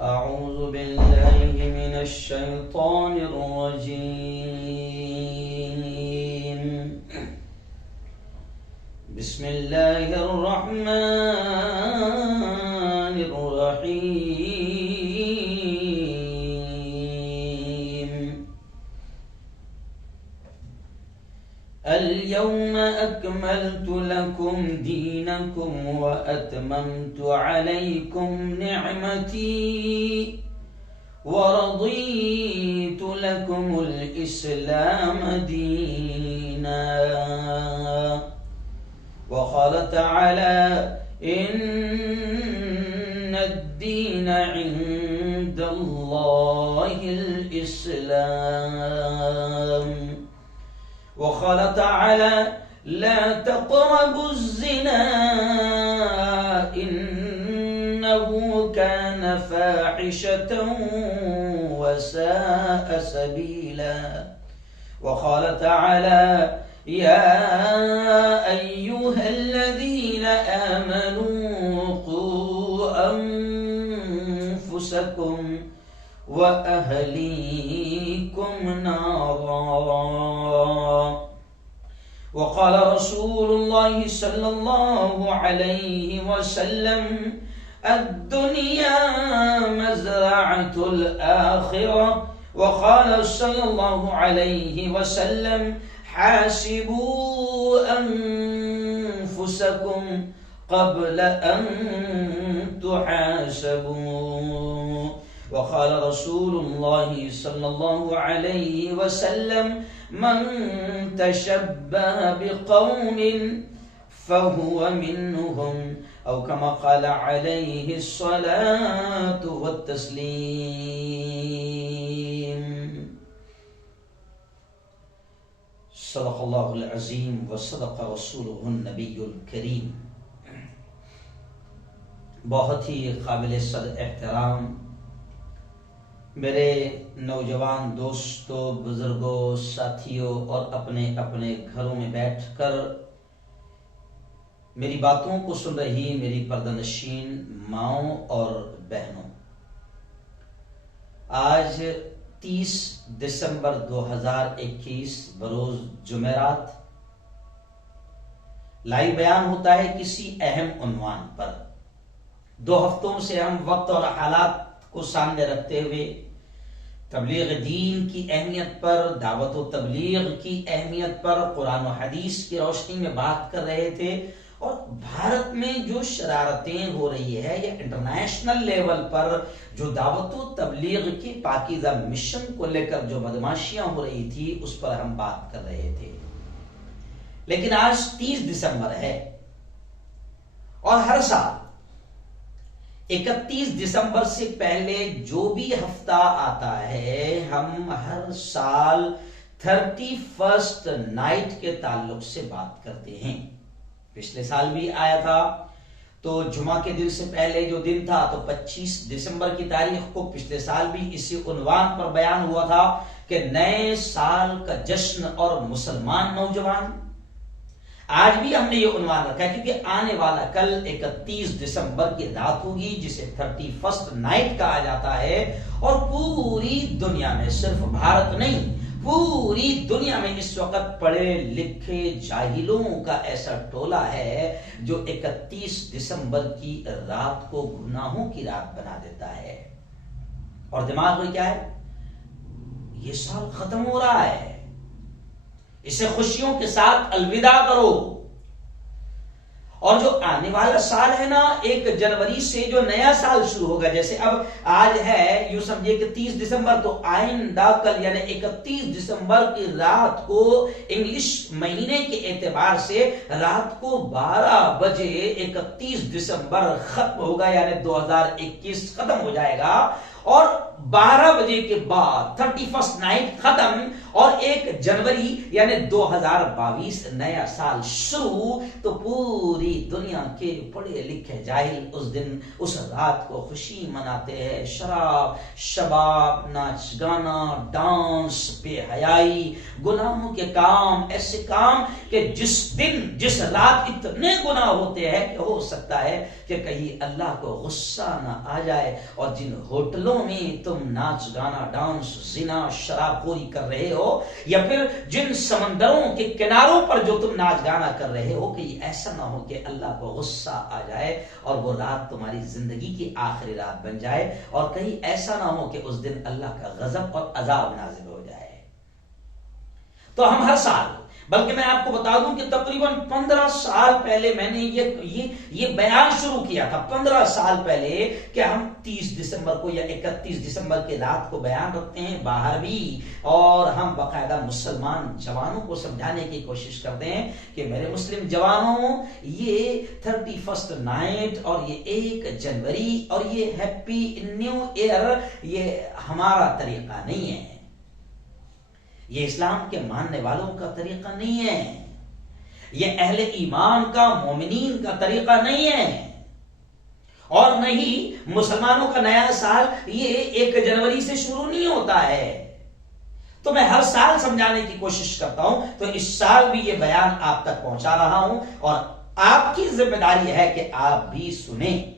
أعوذ بالله من الشيطان الرجيم بسم الله الرحمن الرحيم اليوم أكملت لكم دينكم وأتممت عليكم نعمتي ورضيت لكم الإسلام دينا وقال تعالى إن الدين عند الله الإسلام وقال تعالى لا تقربوا الزنا إنه كان فاحشة وساء سبيلا وقال تعالى يا أيها الذين آمنوا قوا أنفسكم وأهليكم نارا وقال رسول الله صلى الله عليه وسلم الدنيا مزرعة الآخرة وقال صلى الله عليه وسلم حاسبوا أنفسكم قبل أن تحاسبوا وقال رسول الله صلى الله عليه وسلم من تشبه بقوم فهو منهم أو كما قال عليه الصلاة والتسليم صدق الله العظيم وصدق رسوله النبي الكريم بہت ہی قابل صد احترام میرے نوجوان دوستوں، بزرگوں، ساتھیوں اور اپنے اپنے گھروں میں بیٹھ کر میری باتوں کو سن رہی میری پردہ نشین ماؤں اور بہنوں، آج 30 دسمبر 2021 بروز جمعرات لائیو بیان ہوتا ہے کسی اہم عنوان پر۔ 2 ہفتوں سے ہم وقت اور حالات کو سامنے رکھتے ہوئے تبلیغ دین کی اہمیت پر، دعوت و تبلیغ کی اہمیت پر، قرآن و حدیث کی روشنی میں بات کر رہے تھے، اور بھارت میں جو شرارتیں ہو رہی ہے یا انٹرنیشنل لیول پر جو دعوت و تبلیغ کی پاکیزہ مشن کو لے کر جو بدماشیاں ہو رہی تھی اس پر ہم بات کر رہے تھے۔ لیکن آج 30 دسمبر ہے اور ہر سال 31 دسمبر سے پہلے جو بھی ہفتہ آتا ہے ہم ہر سال 31st نائٹ کے تعلق سے بات کرتے ہیں۔ پچھلے سال بھی آیا تھا تو جمعہ کے دن سے پہلے جو دن تھا تو 25 دسمبر کی تاریخ کو پچھلے سال بھی اسی عنوان پر بیان ہوا تھا کہ نئے سال کا جشن اور مسلمان نوجوان۔ آج بھی ہم نے یہ عنوان رکھا ہے کیونکہ آنے والا کل 31 دسمبر کی رات ہوگی جسے 31st نائٹ کہا جاتا ہے، اور پوری دنیا میں، صرف بھارت نہیں، پوری دنیا میں اس وقت پڑھے لکھے جاہلوں کا ایسا ٹولہ ہے جو 31 دسمبر کی رات کو گناہوں کی رات بنا دیتا ہے، اور دماغ میں کیا ہے، یہ سال ختم ہو رہا ہے، اسے خوشیوں کے ساتھ الوداع کرو، اور جو آنے والا سال ہے نا 1 جنوری سے جو نیا سال شروع ہوگا، جیسے اب آج ہے یوں سمجھے کہ 30 دسمبر، تو آئندہ کل یعنی 31 دسمبر کی رات کو انگلش مہینے کے اعتبار سے رات کو 12 بجے 31 دسمبر ختم ہوگا، یعنی 2021 ختم ہو جائے گا، اور 12 بجے کے بعد 31 نائٹ ختم اور 1 جنوری یعنی 2022 نیا سال شروع، تو پوری دنیا کے پڑھے لکھے جاہل اس دن اس رات کو خوشی مناتے ہیں، شراب شباب، ناچ گانا، ڈانس، بے حیائی، گناہوں کے کام، ایسے کام کہ جس دن جس رات اتنے گناہ ہوتے ہیں کہ ہو سکتا ہے کہ کہیں اللہ کو غصہ نہ آ جائے۔ اور جن ہوٹلوں میں تم ناچ گانا، ڈانس، زنا، شراب خوری کر رہے ہو، یا پھر جن سمندروں کے کناروں پر جو تم ناچ گانا کر رہے ہو، کہ ایسا نہ ہو کہ اللہ کو غصہ آ جائے اور وہ رات تمہاری زندگی کی آخری رات بن جائے، اور کہیں ایسا نہ ہو کہ اس دن اللہ کا غضب اور عذاب نازل ہو جائے۔ تو ہم ہر سال، بلکہ میں آپ کو بتا دوں کہ تقریباً 15 سال پہلے میں نے یہ بیان شروع کیا تھا، 15 سال پہلے، کہ ہم 30 دسمبر کو یا 31 دسمبر کی رات کو بیان رکھتے ہیں باہر بھی، اور ہم باقاعدہ مسلمان جوانوں کو سمجھانے کی کوشش کرتے ہیں کہ میرے مسلم جوانوں، یہ 31 نائٹ اور یہ 1 جنوری اور یہ ہیپی نیو ایئر، یہ ہمارا طریقہ نہیں ہے، یہ اسلام کے ماننے والوں کا طریقہ نہیں ہے، یہ اہل ایمان کا، مومنین کا طریقہ نہیں ہے، اور نہیں مسلمانوں کا نیا سال یہ 1 جنوری سے شروع نہیں ہوتا ہے۔ تو میں ہر سال سمجھانے کی کوشش کرتا ہوں، تو اس سال بھی یہ بیان آپ تک پہنچا رہا ہوں، اور آپ کی ذمہ داری ہے کہ آپ بھی سنیں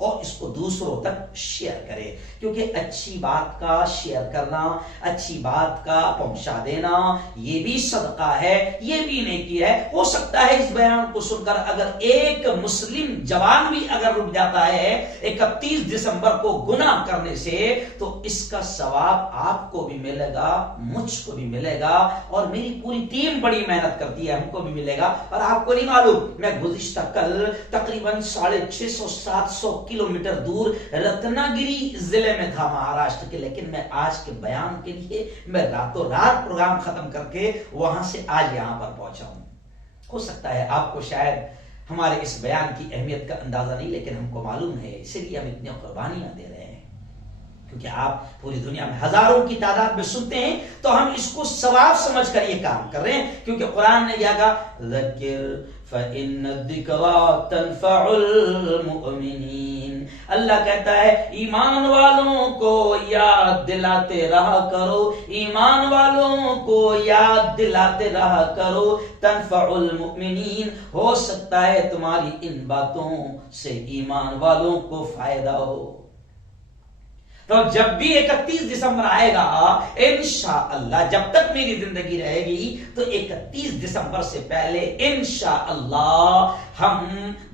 اور اس کو دوسروں تک شیئر کرے، کیونکہ اچھی بات کا شیئر کرنا، اچھی بات کا پہنچا دینا، یہ بھی صدقہ ہے، یہ بھی نیکی ہے۔ ہو سکتا ہے اس بیان کو سن کر اگر ایک مسلم جوان بھی اگر رک جاتا ہے 31 دسمبر کو گناہ کرنے سے، تو اس کا ثواب آپ کو بھی ملے گا، مجھ کو بھی ملے گا، اور میری پوری ٹیم بڑی محنت کرتی ہے، ہم کو بھی ملے گا۔ اور آپ کو نہیں معلوم، میں گزشتہ کل تقریباً 650-700 کلومیٹر دور رتنا گیری ضلع میں تھا مہاراشٹر کے، لیکن میں آج کے بیان کے لیے میں راتوں رات پروگرام ختم کر کے وہاں سے آج یہاں پر پہنچا ہوں۔ ہو سکتا ہے آپ کو شاید ہمارے اس بیان کی اہمیت کا اندازہ نہیں، لیکن ہم کو معلوم ہے، اسی لیے ہم اتنی قربانیاں دے رہے ہیں، کیونکہ آپ پوری دنیا میں ہزاروں کی تعداد میں سنتے ہیں، تو ہم اس کو ثواب سمجھ کر یہ کام کر رہے ہیں، کیونکہ قرآن نے کیا کہا، ذکر فإن الذکریٰ تنفع المؤمنین، اللہ کہتا ہے ایمان والوں کو یاد دلاتے رہا کرو، ایمان والوں کو یاد دلاتے رہا کرو، تنفع المؤمنین، ہو سکتا ہے تمہاری ان باتوں سے ایمان والوں کو فائدہ ہو۔ تو جب بھی 31 دسمبر آئے گا انشاءاللہ، جب تک میری زندگی رہے گی، تو 31 دسمبر سے پہلے انشاءاللہ ہم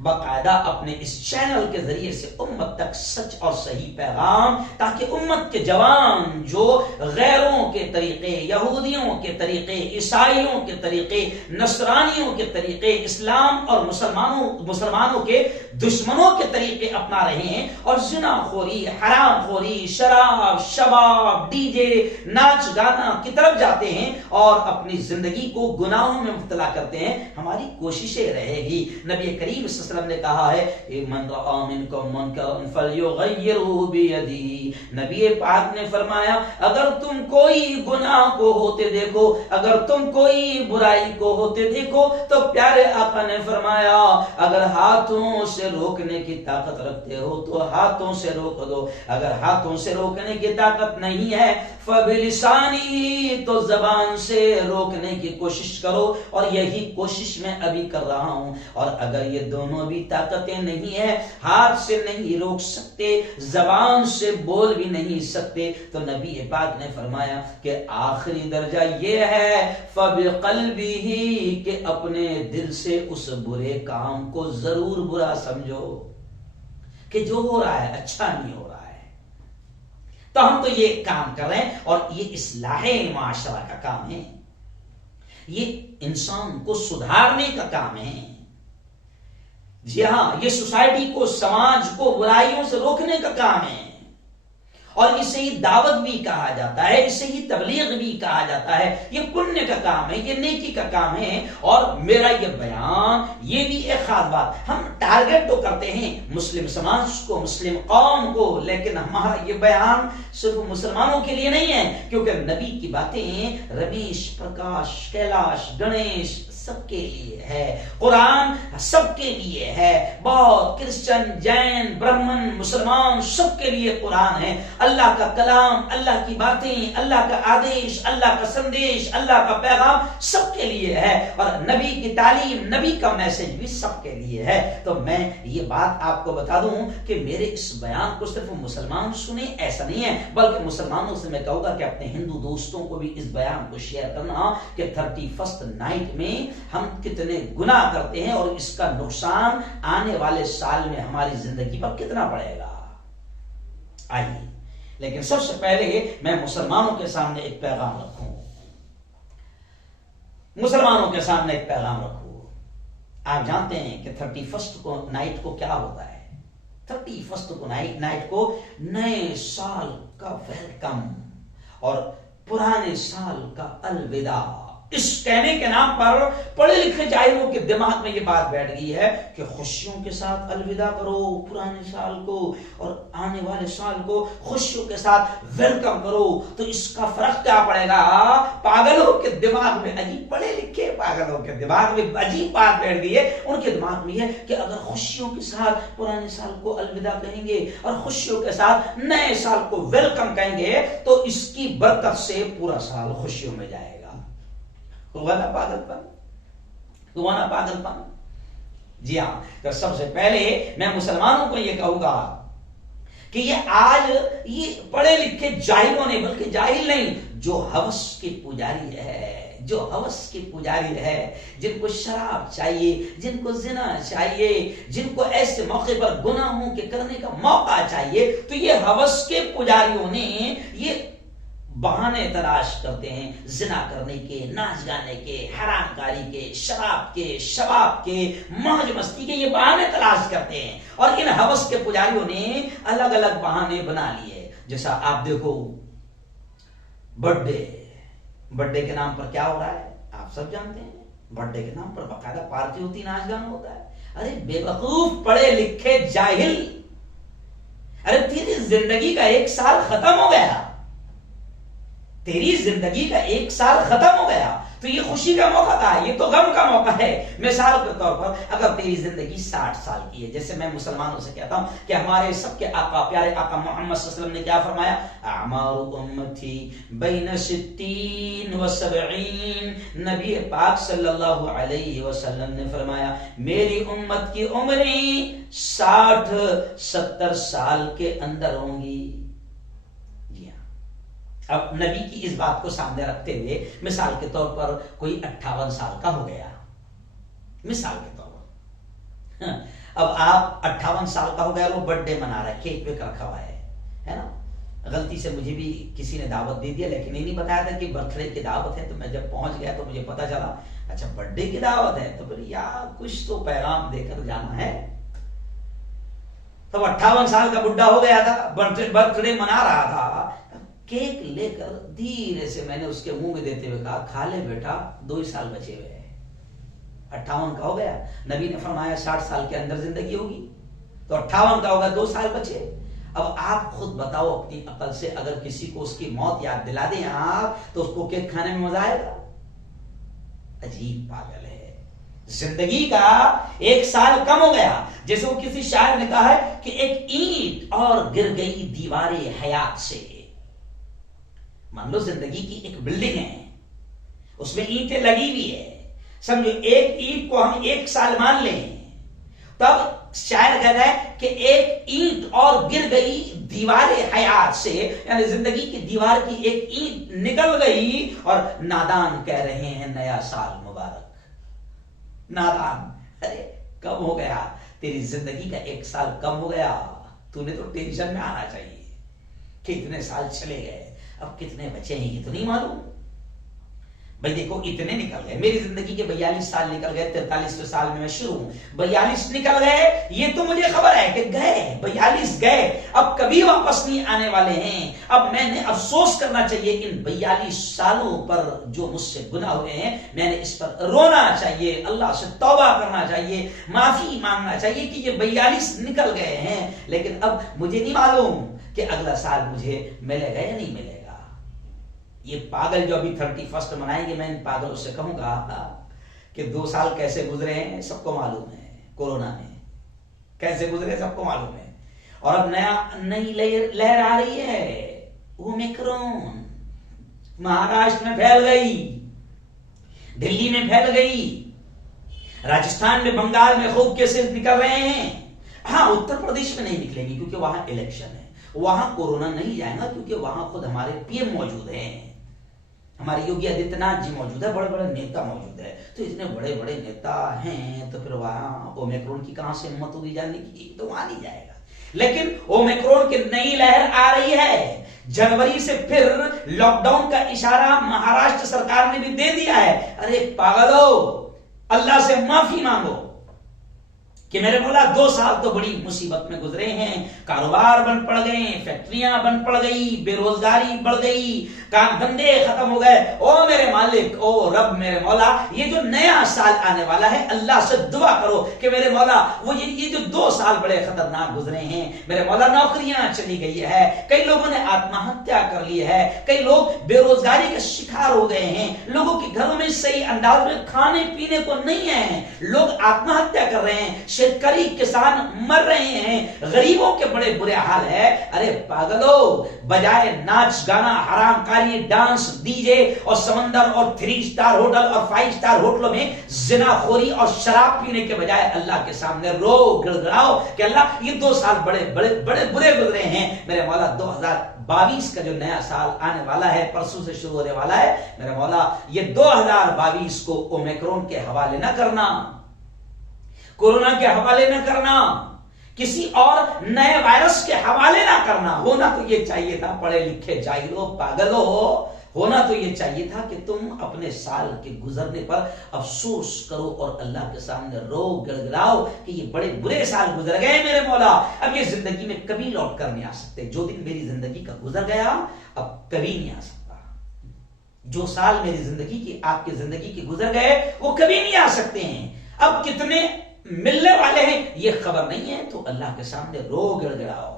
باقاعدہ اپنے اس چینل کے ذریعے سے امت تک سچ اور صحیح پیغام، تاکہ امت کے جوان جو غیروں کے طریقے، یہودیوں کے طریقے، عیسائیوں کے طریقے، نصرانیوں کے طریقے، اسلام اور مسلمانوں کے دشمنوں کے طریقے اپنا رہے ہیں، اور زنا خوری، حرام خوری، شراب شباب، ڈی جے، ناچ گانا کی طرف جاتے ہیں اور اپنی زندگی کو گناہوں میں مبتلا کرتے ہیں، ہماری کوششیں رہے گی۔ نبی کریم صلی اللہ علیہ وسلم نے کہا ہے من رأى منکم منکرا فلیغیرہ بیدہ، نبی پاک نے فرمایا اگر تم کوئی گناہ کو ہوتے دیکھو، اگر تم کوئی برائی کو ہوتے دیکھو، تو پیارے آقا نے فرمایا اگر ہاتھوں سے روکنے کی طاقت رکھتے ہو تو ہاتھوں سے روک دو، اگر ہاتھوں سے روکنے کی طاقت نہیں ہے فبلسانی، تو زبان سے روکنے کی کوشش کرو، اور یہی کوشش میں ابھی کر رہا ہوں۔ اور اگر یہ دونوں بھی طاقتیں نہیں ہیں، ہاتھ سے نہیں روک سکتے، زبان سے بول بھی نہیں سکتے، تو نبی پاک نے فرمایا کہ آخری درجہ یہ ہے فبقلبہ، کہ اپنے دل سے اس برے کام کو ضرور برا سمجھو، کہ جو ہو رہا ہے اچھا نہیں ہو رہا ہے۔ تو ہم تو یہ کام کر رہے ہیں، اور یہ اصلاح معاشرہ کا کام ہے، یہ انسان کو سدھارنے کا کام ہے، جی ہاں، یہ سوسائٹی کو، سماج کو برائیوں سے روکنے کا کام ہے، اور اسے ہی دعوت بھی کہا جاتا ہے، اسے ہی تبلیغ بھی کہا جاتا ہے۔ یہ پنیہ کا کام ہے، یہ نیکی کا کام ہے۔ اور میرا یہ بیان، یہ بھی ایک خاص بات، ہم ٹارگٹ تو کرتے ہیں مسلم سماج کو، مسلم قوم کو، لیکن ہمارا یہ بیان صرف مسلمانوں کے لیے نہیں ہے، کیونکہ نبی کی باتیں رمیش، پرکاش، کیلاش، گنیش سب کے لیے ہے، قرآن سب کے لیے ہے، بودھ، کرسچن، جین، برہمن، مسلمان سب کے لیے قرآن ہے۔ اللہ کا کلام، اللہ کی باتیں، اللہ کا آدیش، اللہ کا سندیش، اللہ کا پیغام سب کے لیے ہے، اور نبی کی تعلیم، نبی کا میسج بھی سب کے لیے ہے۔ تو میں یہ بات آپ کو بتا دوں کہ میرے اس بیان کو صرف مسلمان سنیں ایسا نہیں ہے، بلکہ مسلمانوں سے میں کہوں گا کہ اپنے ہندو دوستوں کو بھی اس بیان کو شیئر کرنا کہ 31 نائٹ میں ہم کتنے گناہ کرتے ہیں اور اس کا نقصان آنے والے سال میں ہماری زندگی پر کتنا پڑے گا۔ آئیے، لیکن سب سے پہلے میں مسلمانوں کے سامنے ایک پیغام رکھوں، مسلمانوں کے سامنے ایک پیغام رکھوں۔ آپ جانتے ہیں کہ 31 کو نائٹ کو کیا ہوتا ہے؟ 31 کو نائٹ کو نئے سال کا ویلکم اور پرانے سال کا الوداع، اس کہنے کے نام پر پڑھے لکھے جاہلوں کے دماغ میں یہ بات بیٹھ گئی ہے کہ خوشیوں کے ساتھ الوداع کرو پرانے سال کو، اور آنے والے سال کو خوشیوں کے ساتھ ویلکم کرو۔ تو اس کا فرق کیا پڑے گا؟ پاگلوں کے دماغ میں، عجیب پڑھے لکھے پاگلوں کے دماغ میں عجیب بات بیٹھ گئی ہے، ان کے دماغ میں ہے کہ اگر خوشیوں کے ساتھ پرانے سال کو الوداع کہیں گے اور خوشیوں کے ساتھ نئے سال کو ویلکم کہیں گے تو اس کی برکت سے پورا سال خوشیوں میں جائے گا۔ ہوا نا پاگل پن، ہوا نا پاگل پن۔ جی ہاں، تو سب سے پہلے میں مسلمانوں کو یہ کہوں گا کہ یہ آج یہ پڑھے لکھے جاہلوں نے، بلکہ جاہل نہیں، جو ہوس کے پجاری ہے، جو ہوس کے پجاری ہے، جن کو شراب چاہیے، جن کو زنا چاہیے، جن کو ایسے موقع پر گناہوں کے کرنے کا موقع چاہیے، تو یہ ہوس کے پجاریوں نے یہ بہانے تلاش کرتے ہیں زنا کرنے کے، ناچ گانے کے، حرام کاری کے، شراب کے، شباب کے، موج مستی کے، یہ بہانے تلاش کرتے ہیں، اور ان ہوس کے پجاریوں نے الگ الگ بہانے بنا لیے۔ جیسا آپ دیکھو برتھ ڈے کے نام پر کیا ہو رہا ہے، آپ سب جانتے ہیں، برتھ ڈے کے نام پر باقاعدہ پارٹی ہوتی، ناچ گانا ہوتا ہے۔ ارے بے وقوف پڑھے لکھے جاہل، ارے تیری زندگی کا 1 سال ختم ہو گیا، تیری زندگی کا 1 سال ختم ہو گیا، تو یہ خوشی کا موقع تھا، یہ تو غم کا موقع ہے۔ مثال کے طور پر اگر تیری زندگی 60 سال کی ہے، جیسے میں مسلمانوں سے کہتا ہوں کہ ہمارے سب کے آقا، پیارے آقا محمد صلی اللہ علیہ وسلم نے کیا فرمایا؟ اعمار امتی بین 60 و 70۔ نبی پاک صلی اللہ علیہ وسلم نے فرمایا میری امت کی عمریں 60-70 سال کے اندر ہوں گی۔ اب نبی کی اس بات کو سامنے رکھتے ہوئے مثال کے طور پر کوئی 58 سال کا ہو گیا، مثال کے طور پر اب آپ 58 سال کا ہو گیا، وہ برتھ ڈے منا رہا ہے، کیک ویک رکھا ہوا ہے نا۔ غلطی سے مجھے بھی کسی نے دعوت دے دیا، لیکن یہ نہیں بتایا تھا کہ برتھ ڈے کی دعوت ہے، تو میں جب پہنچ گیا تو مجھے پتا چلا اچھا برتھ ڈے کی دعوت ہے، تو پھر یار کچھ تو پیغام دے کر جانا ہے۔ تو 58 سال کا بڈھا ہو گیا تھا، برتھ ڈے منا رہا تھا، کیک لے کر دھیرے سے میں نے اس کے منہ میں دیتے ہوئے کہا کھا لے بیٹا، 2 ہی سال بچے ہوئے ہیں، 58 کا ہو گیا، نبی نے فرمایا 60 سال کے اندر زندگی ہوگی، تو 58 کا ہوگا، 2 سال بچے۔ اب آپ خود بتاؤ اپنی عقل سے، اگر کسی کو اس کی موت یاد دلا دیں آپ، تو اس کو کیک کھانے میں مزہ آئے گا؟ عجیب پاگل ہے، زندگی کا 1 سال کم ہو گیا۔ جیسے وہ کسی شاعر نے کہا ہے کہ ایک اینٹ اور گر گئی دیوار حیات سے۔ مان لو زندگی کی ایک بلڈنگ ہے، اس میں اینٹیں لگی ہوئی ہے، سمجھو ایک اینٹ کو ہم 1 سال مان لیں، تب شاعر کہتا ہے کہ ایک اینٹ اور گر گئی دیوار حیات سے، یعنی زندگی کی دیوار کی ایک اینٹ نکل گئی، اور نادان کہہ رہے ہیں نیا سال مبارک۔ نادان، ارے کم ہو گیا تیری زندگی کا 1 سال کم ہو گیا، تو نے تو ٹینشن میں آنا چاہیے کہ اتنے سال چلے گئے، اب کتنے بچے ہیں یہ تو نہیں معلوم۔ بھائی دیکھو اتنے نکل گئے، میری زندگی کے 42 سال نکل گئے، 43ویں سال میں شروع ہوں، 42 نکل گئے، یہ تو مجھے خبر ہے کہ گئے 42 گئے، اب کبھی واپس نہیں آنے والے ہیں۔ اب میں نے افسوس کرنا چاہیے ان 42 سالوں پر جو مجھ سے گناہ ہوئے ہیں، میں نے اس پر رونا چاہیے، اللہ سے توبہ کرنا چاہیے، معافی مانگنا چاہیے کہ یہ 42 نکل گئے ہیں، لیکن اب مجھے نہیں معلوم کہ اگلا سال مجھے ملے گا یا نہیں ملے گا۔ یہ پاگل جو ابھی 31 منائیں گے، میں ان پاگلوں سے کہوں گا کہ 2 سال کیسے گزرے ہیں سب کو معلوم ہے، کورونا میں کیسے گزرے سب کو معلوم ہے، اور اب نئی لہر آ رہی ہے، اومیکرون مہاراشٹر میں پھیل گئی، دلی میں پھیل گئی، راجستھان میں، بنگال میں خوب کیسز نکل رہے ہیں۔ ہاں اتر پردیش میں نہیں نکلیں گے کیونکہ وہاں الیکشن ہے، وہاں کورونا نہیں جائے گا کیونکہ وہاں خود ہمارے پی ایم موجود ہیں، ہمارے یوگی آدتیہ ناتھ جی موجود ہے، بڑے بڑے نیتا موجود ہے، تو اتنے بڑے بڑے نیتا ہیں تو پھر وہاں اومیکرون کی کہاں سے ہمت ہوگی جانے کی، تو وہاں نہیں جائے گا۔ لیکن اومیکرون کی نئی لہر آ رہی ہے، جنوری سے پھر لاک ڈاؤن کا اشارہ مہاراشٹر سرکار نے بھی دے دیا ہے۔ ارے پاگلو، اللہ سے معافی مانگو کہ میرے مولا 2 سال تو بڑی مصیبت میں گزرے ہیں، کاروبار بند پڑ گئے، فیکٹریاں بند پڑ گئی، بے روزگاری بڑھ گئی، کام دھندے ختم ہو گئے۔ او میرے مالک، او رب میرے مولا، یہ جو نیا سال آنے والا ہے اللہ سے دعا کرو کہ میرے مولا وہ یہ جو 2 سال بڑے خطرناک گزرے ہیں میرے مولا، نوکریاں چلی گئی ہے، کئی لوگوں نے آتما ہتیا کر لی ہے، کئی لوگ بے روزگاری کے شکار ہو گئے ہیں، لوگوں کے گھروں میں صحیح انداز میں کھانے پینے کو نہیں ہے، لوگ آتما ہتیا کر رہے ہیں، شیتکری کسان مر رہے ہیں، غریبوں کے بڑے برے حال ہے۔ ارے پاگلو، بجائے ناچ گانا، حرام کاری، ڈانس، ڈی جے اور سمندر اور 3 سٹار ہوٹل اور 5 سٹار ہوٹلوں میں زنا خوری اور شراب پینے کے بجائے اللہ کے سامنے رو گڑ گڑاؤ کہ اللہ یہ 2 سال بڑے بڑے بڑے برے گزرے ہیں میرے مولا، 2022 کا جو نیا سال آنے والا ہے، پرسوں سے شروع ہونے والا ہے میرے مولا، یہ 2022 کو اومیکرون کے حوالے نہ کرنا، کورونا کے حوالے نہ کرنا، کسی اور نئے وائرس کے حوالے نہ کرنا۔ ہونا تو یہ چاہیے تھا پڑھے لکھے جاہلو پاگلو، ہونا تو یہ چاہیے تھا کہ تم اپنے سال کے گزرنے پر افسوس کرو اور اللہ کے سامنے رو گڑگڑاؤ کہ یہ بڑے برے سال گزر گئے میرے مولا، اب یہ زندگی میں کبھی لوٹ کر نہیں آ سکتے، جو دن میری زندگی کا گزر گیا اب کبھی نہیں آ سکتا، جو سال میری زندگی کی آپ کی زندگی کے گزر گئے وہ کبھی نہیں آ سکتے ہیں، اب کتنے ملنے والے ہیں یہ خبر نہیں ہے، تو اللہ کے سامنے رو گڑ گڑاؤ۔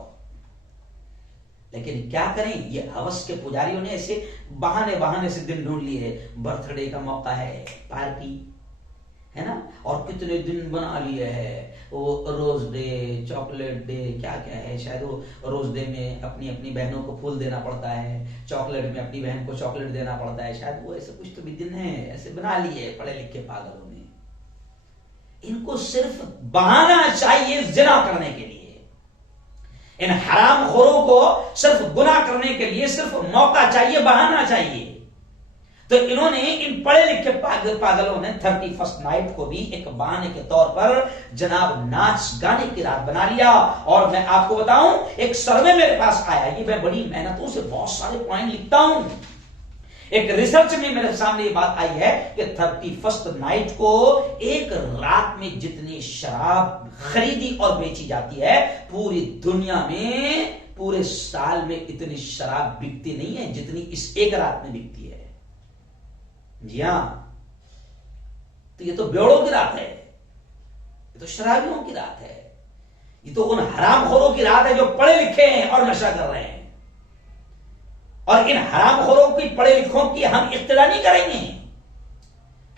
لیکن کیا کریں، یہ ہوس کے پجاریوں نے ایسے بہانے سے دن ڈھونڈ لیے، برتھ ڈے کا موقع ہے، پارٹی ہے نا، اور کتنے دن بنا لیے ہے، وہ روز ڈے، چاکلیٹ ڈے، کیا کیا ہے، شاید وہ روز ڈے میں اپنی اپنی بہنوں کو پھول دینا پڑتا ہے، چاکلیٹ میں اپنی بہن کو چاکلیٹ دینا پڑتا ہے، شاید وہ ایسے کچھ تو بھی دن ہے، ایسے بنا لیے پڑھے لکھے پاگلوں نے۔ ان کو صرف بہانہ چاہیے زنا کرنے کے لیے، ان حرام خوروں کو صرف گناہ کرنے کے لیے صرف موقع چاہیے، بہانہ چاہیے، تو انہوں نے ان پڑھے لکھے پاگلوں نے 31 نائٹ کو بھی ایک بہانے کے طور پر جناب ناچ گانے کی رات بنا لیا۔ اور میں آپ کو بتاؤں، ایک سروے میرے پاس آیا، یہ میں بڑی محنتوں سے بہت سارے پوائنٹ لکھتا ہوں، ایک ریسرچ میں میرے سامنے یہ بات آئی ہے کہ 31 نائٹ کو ایک رات میں جتنی شراب خریدی اور بیچی جاتی ہے پوری دنیا میں پورے سال میں اتنی شراب بکتی نہیں ہے جتنی اس ایک رات میں بکتی ہے۔ جی ہاں، تو یہ تو بیوڑوں کی رات ہے، یہ تو شرابیوں کی رات ہے، یہ تو ان حرام خوروں کی رات ہے جو پڑھے لکھے ہیں اور نشہ کر رہے ہیں، اور ان حرام خوروں کی پڑھے لکھوں کی ہم اقتدا نہیں کریں گے،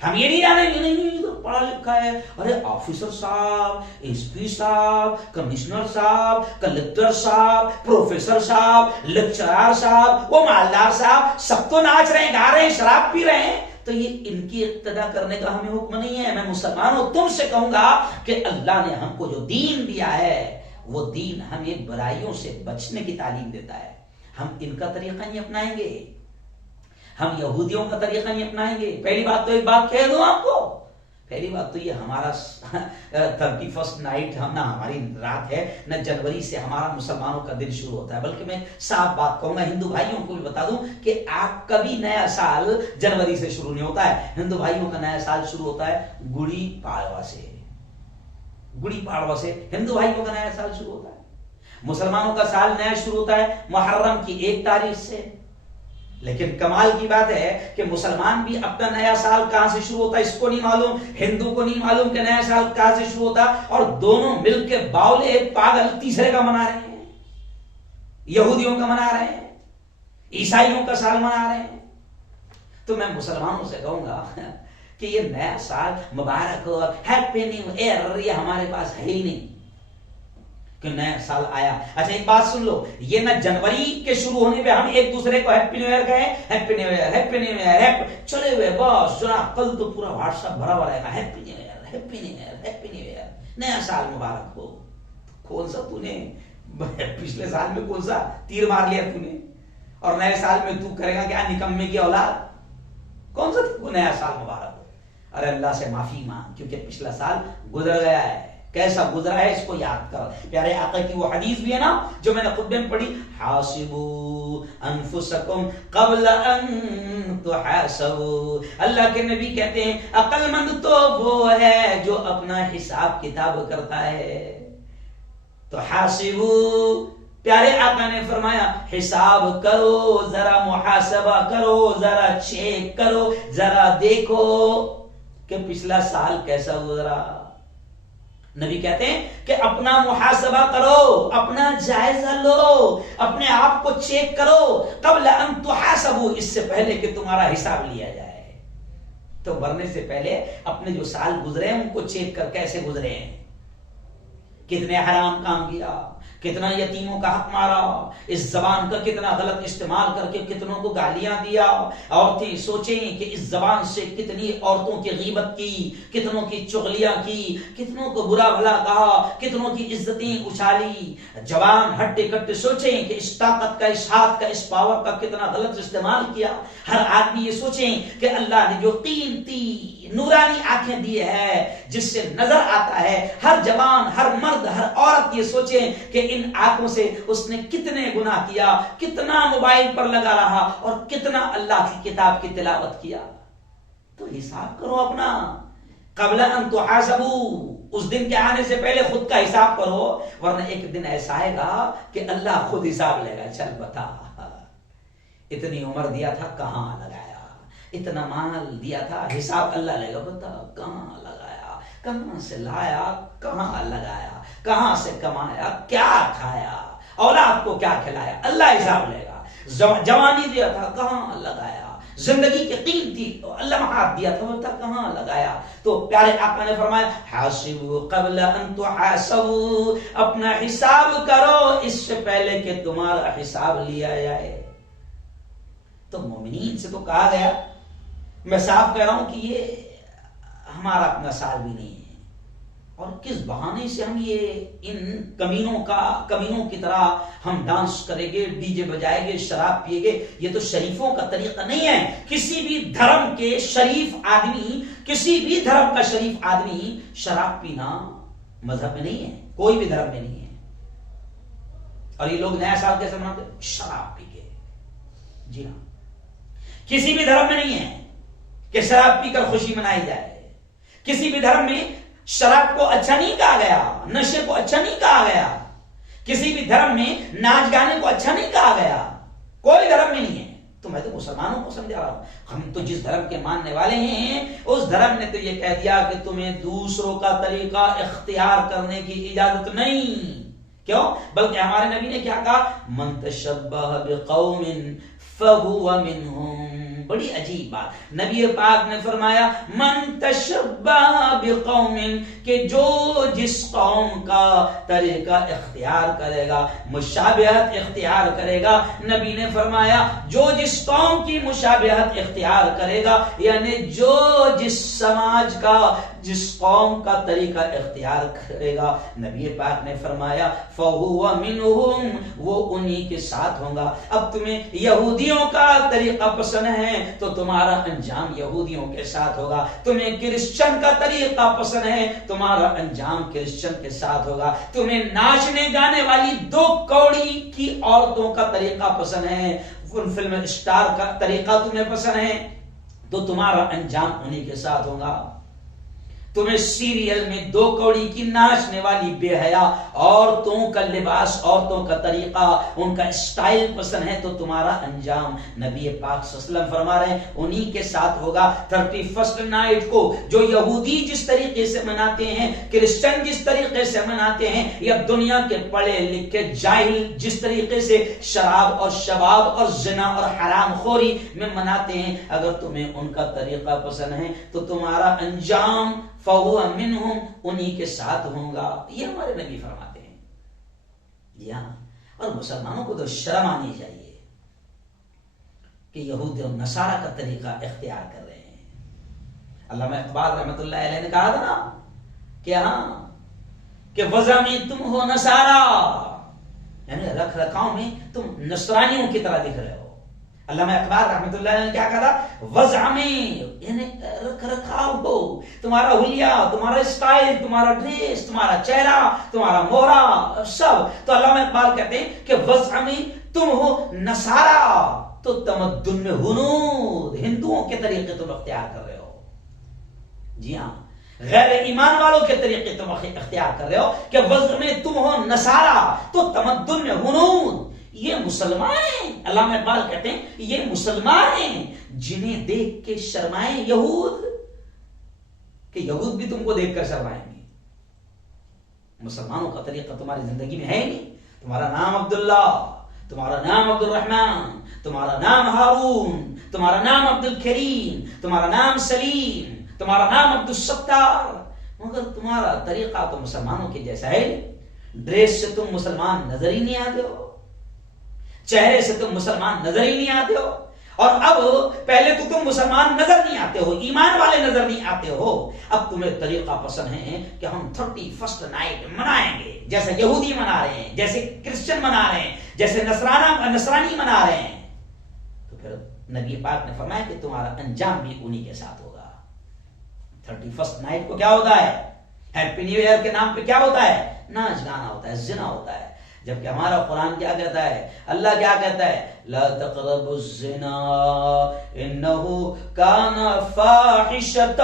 ہم یہ نہیں جانیں گے نہیں تو پڑھا لکھا ہے، ارے آفیسر صاحب، ایس پی صاحب، کمشنر صاحب، کلکٹر صاحب، پروفیسر صاحب، لیکچرار صاحب، وہ مالدار صاحب سب تو ناچ رہے ہیں، گا رہے ہیں، شراب پی رہے ہیں، تو یہ ان کی اقتدا کرنے کا ہمیں حکم نہیں ہے۔ میں مسلمانوں تم سے کہوں گا کہ اللہ نے ہم کو جو دین دیا ہے وہ دین ہمیں برائیوں سے بچنے کی تعلیم دیتا ہے، ہم ان کا طریقہ نہیں اپنائیں گے، ہم یہودیوں کا طریقہ نہیں اپنائیں گے۔ پہلی بات تو ایک بات کہہ دوں آپ کو، پہلی بات تو یہ ہمارا 31 نائٹ نہ ہماری رات ہے، نہ جنوری سے ہمارا مسلمانوں کا دن شروع ہوتا ہے، بلکہ میں صاف بات کہوں گا، ہندو بھائیوں کو بھی بتا دوں کہ آپ کا بھی نیا سال جنوری سے شروع نہیں ہوتا ہے، ہندو بھائیوں کا نیا سال شروع ہوتا ہے گڑی پاڑوا سے۔ گڑی پاڑوا سے ہندو بھائیوں کا نیا سال شروع ہوتا ہے۔ مسلمانوں کا سال نیا شروع ہوتا ہے محرم کی 1 تاریخ سے۔ لیکن کمال کی بات ہے کہ مسلمان بھی اپنا نیا سال کہاں سے شروع ہوتا ہے اس کو نہیں معلوم، ہندو کو نہیں معلوم کہ نیا سال کہاں سے شروع ہوتا، اور دونوں مل کے باولے پاگل تیسرے کا منا رہے ہیں، یہودیوں کا منا رہے ہیں، عیسائیوں کا سال منا رہے ہیں۔ تو میں مسلمانوں سے کہوں گا کہ یہ نیا سال مبارک ہو، ہیپی نیو ایئر، یہ ہمارے پاس ہے ہی نہیں کہ نیا سال آیا۔ اچھا ایک بات سن لو، یہ نہ جنوری کے شروع ہونے پہ ہم ایک دوسرے کو ہیپی نیو ایئر کہیں، happy new year, happy new year, چلے ہوئے بس جناب کل تو پورا واٹس ایپ بھرا ہوا رہے گا، happy new year, happy new year, happy new year, نیا سال مبارک ہو۔ کون سا تو نے پچھلے سال میں کون سا تیر مار لیا تو نے، اور نئے سال میں تو کرے گا کیا نکمے کی اولاد؟ کون سا تو نیا سال مبارک ہو؟ ارے اللہ سے معافی مانگ، کیونکہ پچھلا سال گزر گیا ہے، کیسا گزرا ہے اس کو یاد کر۔ پیارے آقا کی وہ حدیث بھی ہے نا جو میں نے خطبے میں پڑھی، حاسبوا انفسکم قبل ان تحاسبوا۔ اللہ کے نبی کہتے ہیں عقل مند تو وہ ہے جو اپنا حساب کتاب کرتا ہے۔ تو حاسبوا، پیارے آقا نے فرمایا حساب کرو، ذرا محاسبہ کرو، ذرا چیک کرو، ذرا دیکھو کہ پچھلا سال کیسا گزرا۔ نبی کہتے ہیں کہ اپنا محاسبہ کرو، اپنا جائزہ لو، اپنے آپ کو چیک کرو، قبل ان تحاسبوا، اس سے پہلے کہ تمہارا حساب لیا جائے۔ تو مرنے سے پہلے اپنے جو سال گزرے ہیں ان کو چیک کر کیسے گزرے ہیں، کتنے حرام کام کیا، کتنا یتیموں کا حق مارا، اس زبان کا کتنا غلط استعمال کر کے کتنوں کو گالیاں دیا۔ عورتیں سوچیں کہ اس زبان سے کتنی عورتوں کی غیبت کی، کتنوں کی چغلیاں کی، کتنوں کو برا بھلا کہا، کتنوں کی عزتیں اچھالی۔ جوان ہٹے کٹے سوچیں کہ اس طاقت کا، اس ہاتھ کا، اس پاور کا کتنا غلط استعمال کیا۔ ہر آدمی یہ سوچیں کہ اللہ نے جو قیمتی نورانی آنکھیں دی ہے جس سے نظر آتا ہے، ہر جوان، ہر مرد، ہر عورت یہ سوچیں کہ ان آنکھوں سے اس نے کتنے گناہ کیا، کتنا موبائل پر لگا رہا اور کتنا اللہ کی کتاب کی تلاوت کیا۔ تو حساب کرو اپنا، قبل ان تحاسبوا، اس دن کے آنے سے پہلے خود کا حساب کرو، ورنہ ایک دن ایسا آئے گا کہ اللہ خود حساب لے گا۔ چل بتا، اتنی عمر دیا تھا کہاں لگایا، اتنا مال دیا تھا، حساب اللہ لے گا، بتا کہاں لگایا، کہاں سے لایا، کہاں لگایا، کہاں سے کمایا، کیا کھایا، اولاد کو کیا کھلایا، اللہ حساب لے گا۔ جوانی دیا تھا کہاں لگایا، زندگی کی قیمتی لمحات دیا تھا بتا کہاں لگایا۔ تو پیارے آقا نے فرمایا حاسبوا قبل ان تحاسبوا، اپنا حساب کرو اس سے پہلے کہ تمہارا حساب لیا جائے۔ تو مومنین سے تو کہا گیا، میں صاف کہہ رہا ہوں کہ یہ ہمارا اپنا سال بھی نہیں ہے، اور کس بہانے سے ہم یہ ان کمینوں کی طرح ہم ڈانس کریں گے، ڈی جے بجائیں گے، شراب پیئیں گے۔ یہ تو شریفوں کا طریقہ نہیں ہے۔ کسی بھی دھرم کے شریف آدمی، کسی بھی دھرم کا شریف آدمی شراب پینا مذہب میں نہیں ہے، کوئی بھی دھرم میں نہیں ہے۔ اور یہ لوگ نیا سال کیسے مناتے ہیں؟ شراب پی کے۔ جی ہاں، کسی بھی دھرم میں نہیں ہے کہ شراب پی کر خوشی منائی جائے۔ کسی بھی دھرم میں شراب کو اچھا نہیں کہا گیا، نشے کو اچھا نہیں کہا گیا، کسی بھی دھرم میں ناچ گانے کو اچھا نہیں کہا گیا، کوئی دھرم میں نہیں ہے۔ تو میں تو مسلمانوں کو سمجھا رہا ہوں، ہم تو جس دھرم کے ماننے والے ہیں اس دھرم نے تو یہ کہہ دیا کہ تمہیں دوسروں کا طریقہ اختیار کرنے کی اجازت نہیں۔ کیوں؟ بلکہ ہمارے نبی نے کیا کہا؟ من تشبہ بقوم فہو منہم۔ بڑی عجیب بات، نبی پاک نے فرمایا من تشبہ بقوم، کہ جو جس قوم کا طریقہ اختیار کرے گا، مشابہت اختیار کرے گا، نبی نے فرمایا جو جس قوم کی مشابہت اختیار کرے گا، یعنی جو جس سماج کا جس قوم کا طریقہ اختیار کرے گا، نبی پاک نے فرمایا فَهُوَ مِنْهُمْ، وہ انہی کے ساتھ ہوں گا۔ اب تمہیں یہودیوں کا طریقہ پسند ہے تو تمہارا انجام یہودیوں کے ساتھ ہوگا، تمہیں کرسچن کا طریقہ پسند ہے تمہارا انجام کرسچن کے ساتھ ہوگا، تمہیں ناچنے گانے والی 2 کوڑی کی عورتوں کا طریقہ پسند ہے، فلم اسٹار کا طریقہ تمہیں پسند ہے تو تمہارا انجام انہی کے ساتھ ہوگا۔ تمہیں سیریل میں 2 کوڑی کی ناچنے والی بے حیا عورتوں کا لباس، عورتوں کا طریقہ، ان کا اسٹائل پسند ہے تو تمہارا انجام نبی پاک صلی اللہ علیہ وسلم فرما رہے ہیں انہی کے ساتھ ہوگا۔ 31 نائٹ کو جو یہودی جس طریقے سے مناتے ہیں، کرسچن جس طریقے سے مناتے ہیں، یا دنیا کے پڑھے لکھے جاہل جس طریقے سے شراب اور شباب اور زنا اور حرام خوری میں مناتے ہیں، اگر تمہیں ان کا طریقہ پسند ہے تو تمہارا انجام فَهُوَ مِنْهُمْ انہی کے ساتھ ہوں گا۔ یہ ہمارے نبی فرماتے ہیں۔ جی ہاں، اور مسلمانوں کو تو شرم آنی چاہیے کہ یہود اور نصارہ کا طریقہ اختیار کر رہے ہیں۔ علامہ اقبال رحمۃ اللہ علیہ نے کہا تھا نا کہ ہاں کہ وضع میں تم ہو نصارہ، یعنی رکھ رکھاؤ میں تم نصرانیوں کی طرح دکھ رہے ہو۔ علامہ اقبال رحمۃ اللہ علیہ نے کیا کہا تھا؟ وضع میں یعنی رکھ رکھاؤ ہو، تمہارا حلیہ، تمہارا اسٹائل، تمہارا ڈریس، تمہارا چہرہ، تمہارا مورا، سب۔ تو علامہ اقبال کہتے ہیں کہ وضع میں تم ہو نصارہ تو تمدن میں ہنود، ہندوؤں کے طریقے تم اختیار کر رہے ہو۔ جی ہاں، غیر ایمان والوں کے طریقے تم اختیار کر رہے ہو کہ وضع میں تم ہو نصارہ تو تمدن میں ہنود۔ یہ مسلمان ہیں، علامہ اقبال کہتے ہیں یہ مسلمان ہیں جنہیں دیکھ کے شرمائیں یہود، کہ یہود بھی تم کو دیکھ کر شرمائیں گے۔ مسلمانوں کا طریقہ تمہاری زندگی میں ہے نہیں۔ تمہارا نام عبداللہ، تمہارا نام عبد الرحمن، تمہارا نام ہارون، تمہارا نام عبد الکریم، تمہارا نام سلیم، تمہارا نام عبد الستار، مگر تمہارا طریقہ تو مسلمانوں کے جیسا ہے۔ ڈریس سے تم مسلمان نظر ہی نہیں آتے ہو، چہرے سے تم مسلمان نظر ہی نہیں آتے ہو، اور اب پہلے تو تم مسلمان نظر نہیں آتے ہو، ایمان والے نظر نہیں آتے ہو، اب تمہیں طریقہ پسند ہے کہ ہم 31 نائٹ منائیں گے جیسے یہودی منا رہے ہیں، جیسے کرسچن منا رہے ہیں، جیسے نصرانی منا رہے ہیں۔ تو پھر نبی پاک نے فرمایا کہ تمہارا انجام بھی انہی کے ساتھ ہوگا۔ 31 نائٹ کو کیا ہوتا ہے؟ ہیپی نیو ایئر کے نام پہ کیا ہوتا ہے؟ ناچ گانا ہوتا ہے، زنا ہوتا ہے، جبکہ ہمارا قرآن کیا کہتا ہے؟ اللہ کیا کہتا ہے؟ لا تقربوا الزنا انه كان فاحشة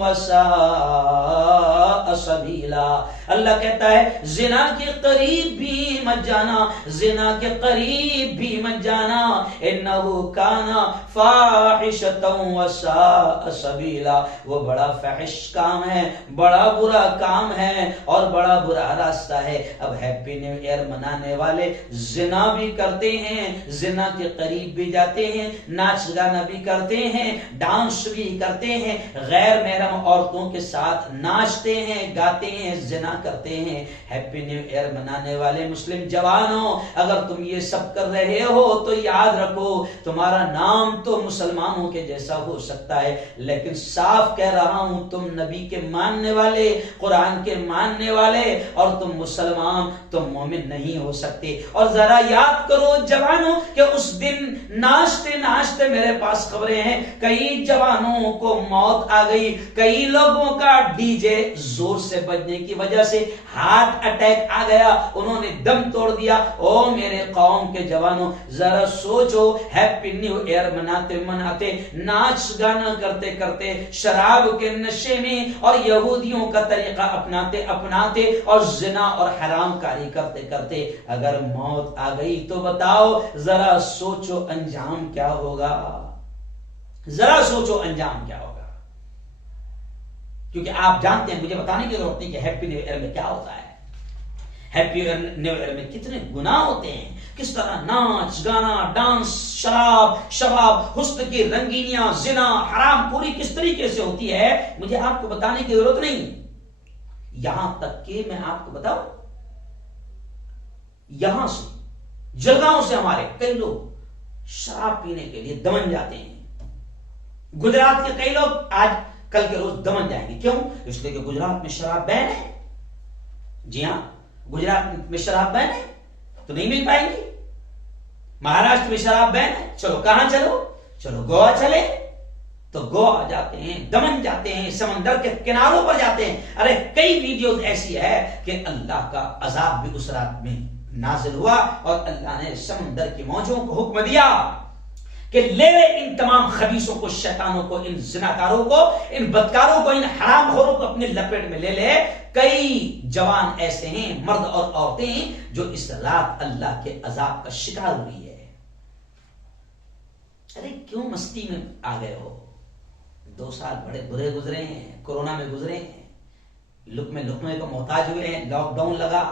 وساء سبيلا۔ اللہ کہتا ہے زنا کے قریب بھی مت جانا، زنا کے قریب بھی مت جانا، انه كان فاحشة وساء سبيلا، وہ بڑا فحش کام ہے، بڑا برا کام ہے اور بڑا برا راستہ ہے۔ اب ہیپی نیو ایئر منانے والے زنا بھی کرتے ہیں، زنا کے قریب بھی جاتے ہیں، ناچ گانا بھی کرتے ہیں، ڈانس بھی کرتے ہیں، غیر محرم عورتوں کے ساتھ ناچتے ہیں، گاتے ہیں، زنا کرتے ہیں۔ ہیپی نیو ایئر منانے والے مسلم جوانوں، اگر تم یہ سب کر رہے ہو تو یاد رکھو تمہارا نام تو مسلمانوں کے جیسا ہو سکتا ہے، لیکن صاف کہہ رہا ہوں تم نبی کے ماننے والے، قرآن کے ماننے والے، اور تم مسلمان، تم مومن نہیں ہو سکتے۔ اور ذرا یاد کرو جوانوں کہ اس دن ناچتے ناچتے میرے پاس خبریں ہیں کئی جوانوں کو موت آ گئی، کئی لوگوں کا ڈی جے زور سے بجنے کی وجہ سے ہارٹ اٹیک آ گیا، انہوں نے دم توڑ دیا۔ او میرے قوم کے جوانوں، ذرا سوچو، ہیپی نیو ایئر مناتے مناتے، ناچ گانا کرتے کرتے، شراب کے نشے میں اور یہودیوں کا طریقہ اپناتے اپناتے اور زنا اور حرام کاری کرتے کرتے اگر موت آ گئی تو بتاؤ، ذرا سوچو انجام کیا ہوگا، ذرا سوچو انجام کیا ہوگا۔ کیونکہ آپ جانتے ہیں، مجھے بتانے کی ضرورت نہیں کہ ہیپی نیو ایئر میں کیا ہوتا ہے، ہیپی نیو ایئر میں کتنے گناہ ہوتے ہیں، کس طرح ناچ گانا، ڈانس، شراب، شباب، حسن کی رنگینیاں، زنا، حرام پوری کس طریقے سے ہوتی ہے، مجھے آپ کو بتانے کی ضرورت نہیں۔ یہاں تک کہ میں آپ کو بتاؤں، یہاں سے جلگاؤں سے ہمارے کئی لوگ شراب پینے کے لیے دمن جاتے ہیں۔ گجرات کے کئی لوگ آج کل کے روز دمن جائیں گے. کیوں؟ اس لیے کہ گجرات میں شراب بین ہے. جی ہاں، گجرات میں شراب بین ہے تو نہیں مل پائیں گی. مہاراشٹر میں شراب بین ہے، چلو کہاں چلو گوا چلے. تو گوا جاتے ہیں، دمن جاتے ہیں، سمندر کے کناروں پر جاتے ہیں. ارے کئی ویڈیوز ایسی ہے کہ اللہ کا عذاب بھی اس رات میں نازل ہوا اور اللہ نے سمندر کی موجوں کو حکم دیا کہ لے ان تمام خبیثوں کو، شیطانوں کو، ان زناکاروں کو، ان بدکاروں کو، ان حرام خوروں کو اپنے لپیٹ میں لے. کئی جوان ایسے ہیں، مرد اور عورتیں، جو اس رات اللہ کے عذاب کا شکار ہوئی ہے. ارے کیوں مستی میں آ گئے ہو؟ 2 سال بڑے برے گزرے ہیں، کورونا میں گزرے ہیں، لقمے کو محتاج ہوئے ہیں، لاک ڈاؤن لگا،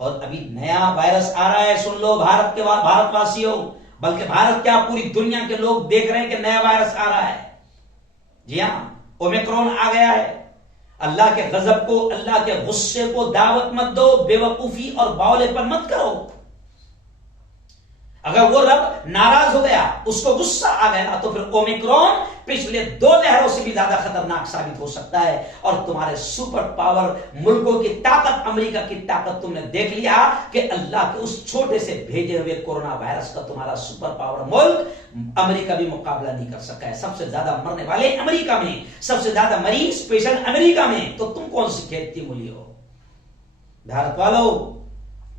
اور ابھی نیا وائرس آ رہا ہے. سن لو بھارت واسیوں، بلکہ بھارت کیا پوری دنیا کے لوگ دیکھ رہے ہیں کہ نیا وائرس آ رہا ہے. جی ہاں، اومیکرون آ گیا ہے. اللہ کے غضب کو، اللہ کے غصے کو دعوت مت دو، بے وقوفی اور باولے پر مت کرو. اگر وہ رب ناراض ہو گیا، اس کو غصہ آ گیا، تو پھر اومیکرون پچھلے 2 لہروں سے بھی زیادہ خطرناک ثابت ہو سکتا ہے. اور تمہارے سپر پاور ملکوں کی طاقت، امریکہ کی طاقت تم نے دیکھ لیا کہ اللہ کے اس چھوٹے سے بھیجے ہوئے کورونا وائرس کا تمہارا سپر پاور ملک امریکہ بھی مقابلہ نہیں کر سکا ہے. سب سے زیادہ مرنے والے امریکہ میں، سب سے زیادہ مریض پیشنٹ امریکہ میں. تو تم کون سی کھیت کی مولی ہو؟ بھارت والوں،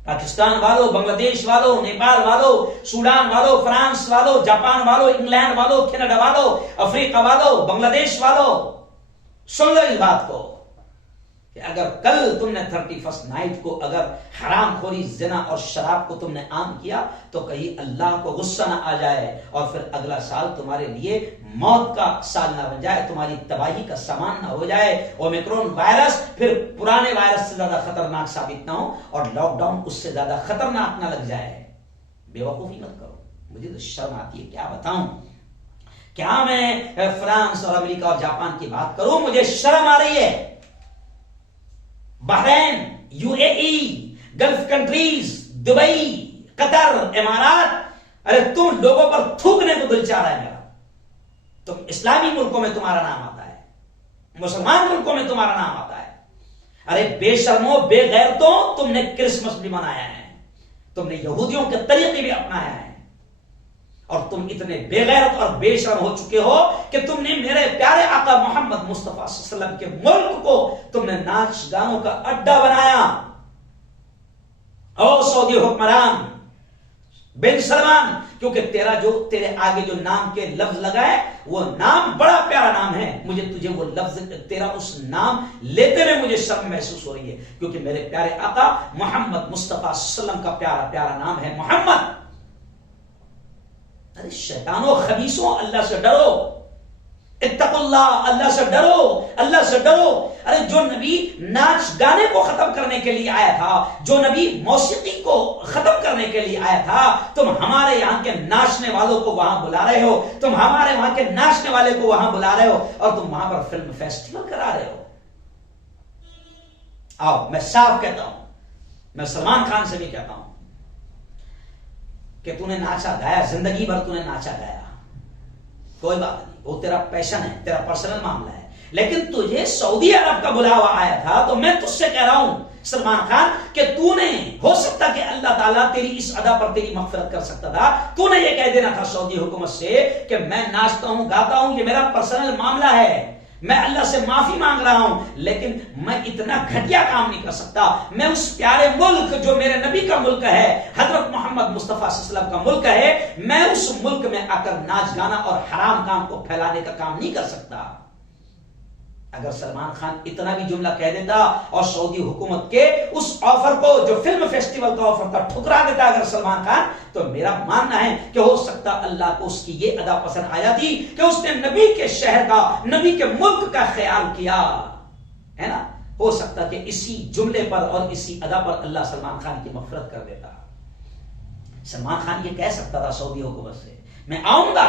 پاکستان والوں، بنگلہ دیش والوں، نیپال والوں، سوڈان والوں، فرانس والوں، جاپان والوں، انگلینڈ والوں، کینیڈا والوں، افریقہ والوں، بنگلہ دیش والوں، سن لو اس بات کو کہ اگر کل تم نے 31 نائٹ کو اگر حرام خوری، زنا اور شراب کو تم نے عام کیا تو کہیں اللہ کو غصہ نہ آ جائے اور پھر اگلا سال تمہارے لیے موت کا سال نہ بن جائے، تمہاری تباہی کا سامان نہ ہو جائے. اومیکرون وائرس پھر پرانے وائرس سے زیادہ خطرناک ثابت نہ ہو اور لاک ڈاؤن اس سے زیادہ خطرناک نہ لگ جائے. بے وقوفی مت کرو. مجھے تو شرم آتی ہے، کیا بتاؤں. کیا میں فرانس اور امریکہ اور جاپان کی بات کروں؟ مجھے شرم آ رہی ہے. Bahrain, U A E, gulf countries, Dubai, Qatar, امارات، ارے تم لوگوں پر تھوکنے کو دل چاہ رہا ہے میرا. تم اسلامی ملکوں میں تمہارا نام آتا ہے، مسلمان ملکوں میں تمہارا نام آتا ہے. ارے بے شرموں، بے غیرتوں، تم نے کرسمس بھی منایا ہے، تم نے یہودیوں کے طریقے بھی اپنایا ہے، اور تم اتنے بے غیرت اور بے شرم ہو چکے ہو کہ تم نے میرے پیارے آقا محمد مصطفیٰ صلی اللہ علیہ وسلم کے ملک کو تم نے ناچ گانوں کا اڈا بنایا. او سعودی حکمران بن سلمان، کیونکہ تیرے آگے جو نام کے لفظ لگا ہے وہ نام بڑا پیارا نام ہے. مجھے تجھے وہ لفظ، تیرا اس نام لیتے میں مجھے شرم محسوس ہو رہی ہے، کیونکہ میرے پیارے آقا محمد مصطفیٰ صلی اللہ علیہ وسلم کا پیارا پیارا نام ہے محمد. ارے شیطانوں، خبیثوں، اللہ سے ڈرو. اتقوا اللہ، اللہ سے ڈرو، اللہ سے ڈرو. ارے جو نبی ناچ گانے کو ختم کرنے کے لیے آیا تھا، جو نبی موسیقی کو ختم کرنے کے لیے آیا تھا، تم ہمارے یہاں کے ناچنے والوں کو وہاں بلا رہے ہو، تم ہمارے وہاں کے ناچنے والے کو وہاں بلا رہے ہو، اور تم وہاں پر فلم فیسٹیول کرا رہے ہو. آؤ میں صاف کہتا ہوں، میں سلمان خان سے بھی کہتا ہوں کہ تو نے ناچا گایا، زندگی بھر تو نے ناچا گایا، کوئی بات نہیں، وہ تیرا پیشن ہے، تیرا پرسنل معاملہ ہے. لیکن تجھے سعودی عرب کا بلاوا آیا تھا تو میں تجھ سے کہہ رہا ہوں سلمان خان کہ تو نے، ہو سکتا کہ اللہ تعالیٰ تیری اس ادا پر تیری مغفرت کر سکتا تھا. تو نے یہ کہہ دینا تھا سعودی حکومت سے کہ میں ناچتا ہوں، گاتا ہوں، یہ میرا پرسنل معاملہ ہے، میں اللہ سے معافی مانگ رہا ہوں، لیکن میں اتنا گھٹیا کام نہیں کر سکتا. میں اس پیارے ملک جو میرے نبی کا ملک ہے، حضرت محمد مصطفیٰ صلی اللہ علیہ وسلم کا ملک ہے، میں اس ملک میں آ کر ناچ گانا اور حرام کام کو پھیلانے کا کام نہیں کر سکتا. اگر سلمان خان اتنا بھی جملہ کہہ دیتا اور سعودی حکومت کے اس آفر کو جو فلم فیسٹیول کا آفر تھا ٹھکرا دیتا اگر سلمان خان، تو میرا ماننا ہے کہ ہو سکتا اللہ کو اس کی یہ ادا پسند آ جاتی کہ اس نے نبی کے شہر کا، نبی کے ملک کا خیال کیا ہے نا. ہو سکتا کہ اسی جملے پر اور اسی ادا پر اللہ سلمان خان کی مغفرت کر دیتا. سلمان خان یہ کہہ سکتا تھا سعودی حکومت سے میں آؤں گا،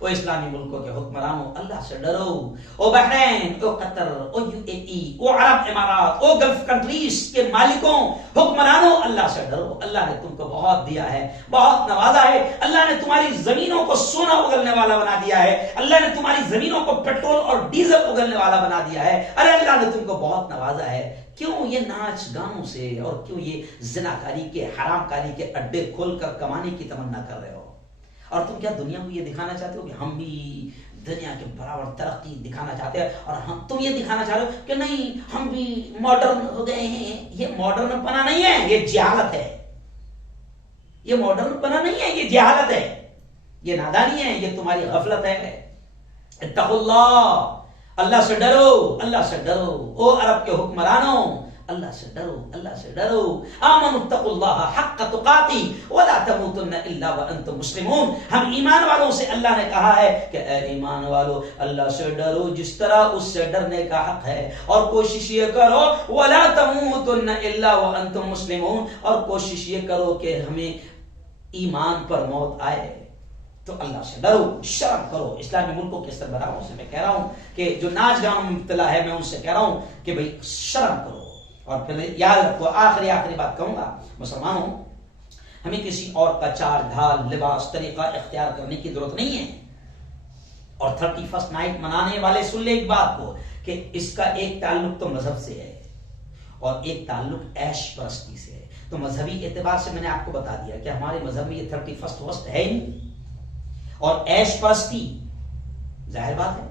او اسلامی ملکوں کے حکمرانوں اللہ سے ڈرو، او بحرین، او قطر، او یو اے ای، او عرب امارات، او گلف کنٹریز کے مالکوں حکمرانوں اللہ سے ڈرو۔ اللہ نے تم کو بہت دیا ہے، بہت نوازا ہے، اللہ نے تمہاری زمینوں کو سونا اگلنے والا بنا دیا ہے، اللہ نے تمہاری زمینوں کو پیٹرول اور ڈیزل اگلنے والا بنا دیا ہے، ارے اللہ نے تم کو بہت نوازا ہے، کیوں یہ ناچ گانوں سے اور کیوں یہ زناکاری کے حرام کاری کے اڈے کھول کر کمانے کی تمنا کر رہے ہو؟ اور تم کیا دنیا کو یہ دکھانا چاہتے ہو کہ ہم بھی دنیا کے برابر ترقی دکھانا چاہتے ہیں، اور تم یہ دکھانا چاہ رہے ہو کہ نہیں ہم بھی ماڈرن ہو گئے ہیں؟ یہ ماڈرن پنا نہیں ہے، یہ جہالت ہے، یہ ماڈرن پنا نہیں ہے، یہ جہالت ہے، یہ نادانی ہے، یہ تمہاری غفلت ہے۔ اتقوا اللہ، اللہ سے ڈرو، اللہ سے ڈرو، او عرب کے حکمرانوں اللہ سے ڈرو، اللہ سے ڈرو۔ آمنوا اتقوا اللہ حق تقاتی ولا تموتن الا وانتم مسلمون۔ ہم ایمان والوں سے اللہ نے کہا ہے کہ اے ایمان والو اللہ سے ڈرو جس طرح اس سے ڈرنے کا حق ہے، اور کوشش یہ کرو ولا تموتن الا وانتم مسلمون، اور کوشش یہ کرو کہ ہمیں ایمان پر موت آئے تو اللہ سے ڈرو، شرم کرو۔ اسلامی ملکوں کے سربراہوں سے میں کہہ رہا ہوں کہ جو ناچ گانوں میں مبتلا ہے، میں ان سے کہہ رہا ہوں کہ بھئی شرم کرو۔ اور پھر یاد رکھو، آخری بات کہوں گا، مسلمانوں ہمیں کسی اور کا چال ڈھال لباس طریقہ اختیار کرنے کی ضرورت نہیں ہے۔ اور 31 نائٹ منانے والے سن لے ایک بات کو کہ اس کا ایک تعلق تو مذہب سے ہے اور ایک تعلق عیش پرستی سے ہے۔ تو مذہبی اعتبار سے میں نے آپ کو بتا دیا کہ ہمارے مذہب میں یہ 31 وسط ہے ہی نہیں، اور عیش پرستی ظاہر بات ہے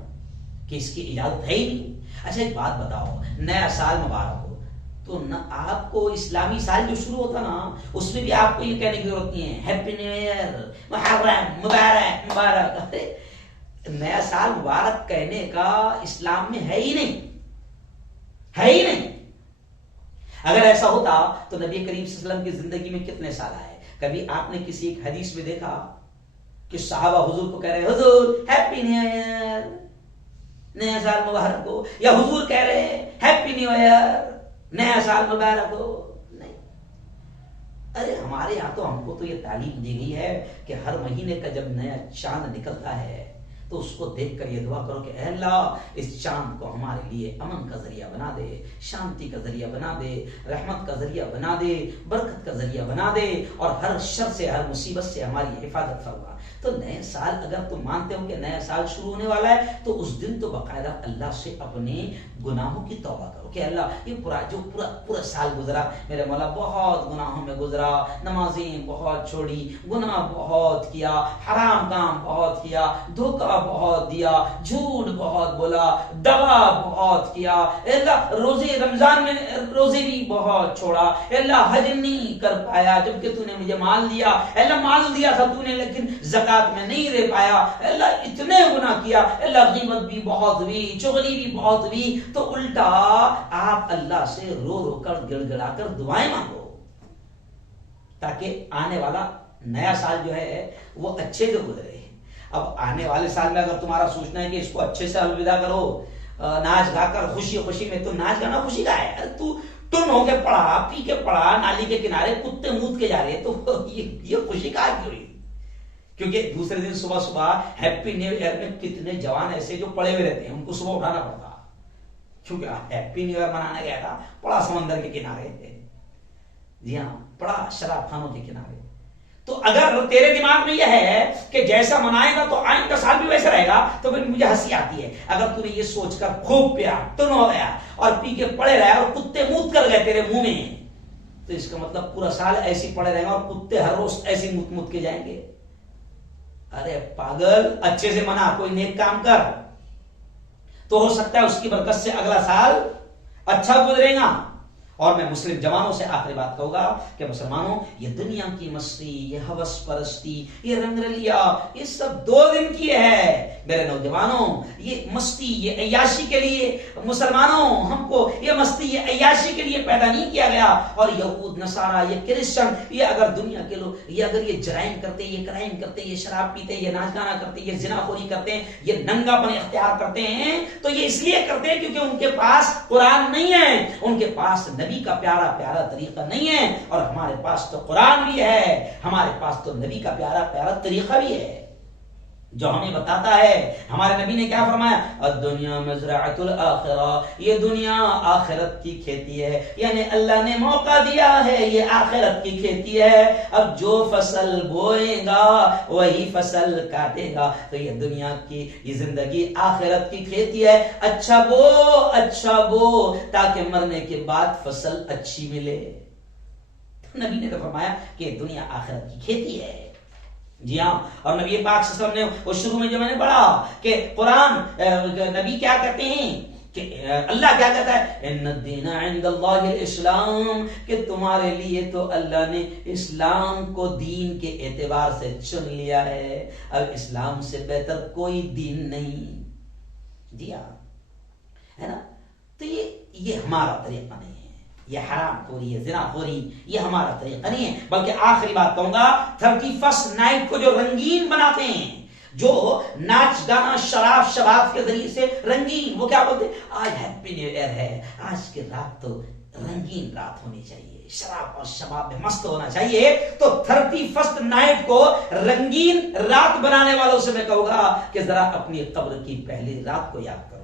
کہ اس کی اجازت ہے ہی نہیں۔ اچھا ایک بات بتاؤ، نیا سال مبارک ہو تو نہ آپ کو اسلامی سال جو شروع ہوتا نا اس میں بھی آپ کو یہ کہنے کی ضرورت نہیں ہے ہیپی نیو ایئر، محرم مبارک مبارک۔ نیا سال مبارک کہنے کا اسلام میں ہے ہی نہیں، ہے ہی نہیں۔ اگر ایسا ہوتا تو نبی کریم صلی اللہ علیہ وسلم کی زندگی میں کتنے سال آئے؟ کبھی آپ نے کسی ایک حدیث میں دیکھا کہ صحابہ حضور کو کہہ رہے ہیں حضور ہیپی نیو ایئر، نیا سال مبارک ہو، یا حضور کہہ رہے ہیں ہیپی نیو ایئر، نیا سال مبارک ہو؟ نہیں۔ ارے ہمارے یہاں تو ہم کو تو یہ تعلیم دی گئی ہے کہ ہر مہینے کا جب نیا چاند نکلتا ہے تو اس کو دیکھ کر یہ دعا کرو کہ اے اللہ اس چاند کو ہمارے لیے امن کا ذریعہ بنا دے، شانتی کا ذریعہ بنا دے، رحمت کا ذریعہ بنا دے، برکت کا ذریعہ بنا دے، اور ہر شر سے ہر مصیبت سے ہماری حفاظت فرما۔ تو نئے سال اگر تم مانتے ہو کہ نیا سال شروع ہونے والا ہے تو اس دن تو باقاعدہ اللہ سے اپنے گناہوں کی توبہ کرو کہ اللہ یہ پورا سال گزرا میرے مولا بہت گناہوں میں گزرا، نمازیں بہت چھوڑی، گناہ بہت کیا، حرام کام بہت کیا، دھوکہ بہت دیا، جھوٹ بہت بولا، دغا بہت کیا، اللہ روزے رمضان میں روزے بھی بہت چھوڑا، اللہ حج نہیں کر پایا جبکہ تو نے مجھے مال دیا، اللہ مال دیا تھا تو نے لیکن زکات میں نہیں دے پایا، اللہ اتنے گناہ کیا، اللہ غیبت بھی بہت ہوئی، چغلی بھی بہت ہوئی۔ تو الٹا آپ اللہ سے رو رو کر گڑ گڑا کر دعائیں مانگو تاکہ آنے والا نیا سال جو ہے وہ اچھے سے گزرے۔ اب آنے والے سال میں اگر تمہارا سوچنا ہے کہ اس کو اچھے سے الوداع کرو، ناچ گا کر خوشی خوشی میں، تو ناچ گانا خوشی کا ہے، تو ٹن ہو کے پڑا، پی کے پڑا، نالی کے کنارے کتے مود کے جا رہے، تو یہ خوشی کا کیوں رہی؟ کیونکہ دوسرے دن صبح صبح ہیپی نیو ایئر میں کتنے جوان ایسے جو پڑے ہوئے رہتے ہیں، ان کو صبح اٹھانا پڑتا، کیونکہ ہیپی نیو ایئر منانا گیا تھا پڑا سمندر کے کنارے، جی ہاں پڑا شراب خانوں کے کنارے۔ تو اگر تیرے دماغ میں یہ ہے کہ جیسا منائے گا تو آئندہ سال بھی ویسے رہے گا، تو پھر مجھے ہنسی آتی ہے۔ اگر تو نے یہ سوچ کر خوب پیا، ٹن ہو گیا اور پی کے پڑے رہے اور کتے مود کر گئے تیرے منہ میں، تو اس کا مطلب پورا سال ایسے پڑے رہیں گے اور کتے ہر روز ایسے مود کے جائیں گے۔ ارے پاگل، اچھے سے منا، کوئی نیک کام کر، تو ہو سکتا ہے اس کی برکت سے اگلا سال اچھا گزرے گا۔ اور میں مسلم جوانوں سے آخری بات کہوں گا کہ مسلمانوں، یہ دنیا کی مستی، یہ ہوس پرستی، یہ رنگ رلیا، یہ سب 2 دن کی ہے میرے نوجوانوں۔ یہ مستی، یہ عیاشی کے لیے مسلمانوں ہم کو یہ مستی، یہ عیاشی کے لیے پیدا نہیں کیا گیا۔ اور یہود نصارہ، یہ کرسچن، یہ اگر دنیا کے لوگ یہ اگر یہ جرائم کرتے، یہ کرائم کرتے، یہ شراب پیتے، یہ ناچ گانا کرتے، یہ زنا خوری کرتے ہیں، یہ ننگا پن اختیار کرتے ہیں، تو یہ اس لیے کرتے ہیں کیونکہ ان کے پاس قرآن نہیں ہے، ان کے پاس نبی کا پیارا پیارا طریقہ نہیں ہے۔ اور ہمارے پاس تو قرآن بھی ہے، ہمارے پاس تو نبی کا پیارا پیارا طریقہ بھی ہے۔ جو ہمیں بتاتا ہے ہمارے نبی نے کیا فرمایا، الدنیا مزرعۃ الآخرہ، یہ دنیا آخرت کی کھیتی ہے، یعنی اللہ نے موقع دیا ہے، یہ آخرت کی کھیتی ہے، اب جو فصل بوئے گا وہی فصل کاٹے گا، تو یہ دنیا کی یہ زندگی آخرت کی کھیتی ہے، اچھا بو تاکہ مرنے کے بعد فصل اچھی ملے۔ نبی نے تو فرمایا کہ دنیا آخرت کی کھیتی ہے۔ جی ہاں، اور نبی پاک صلی اللہ علیہ وسلم نے وہ شروع میں جو میں نے پڑھا کہ قرآن نبی کیا کہتے ہیں کہ اللہ کیا کہتا ہے، ان الدین عند اللہ الاسلام، کہ تمہارے لیے تو اللہ نے اسلام کو دین کے اعتبار سے چن لیا ہے، اب اسلام سے بہتر کوئی دین نہیں۔ جی ہاں، ہے نا، تو یہ ہمارا طریقہ نہیں ہے، یہ حرام خوری، یہ زنا خوری، یہ ہمارا طریقہ نہیں ہے، بلکہ آخری بات کہوں گا، 31 نائٹ کو جو رنگین بناتے ہیں، جو ناچ گانا شراب شباب کے ذریعے سے رنگین، وہ کیا بولتے ہیں، آج ہیپی نیو ایئر ہے، آج کی رات تو رنگین رات ہونی چاہیے، شراب اور شباب میں مست ہونا چاہیے، تو 31 نائٹ کو رنگین رات بنانے والوں سے میں کہوں گا کہ ذرا اپنی قبر کی پہلی رات کو یاد کرو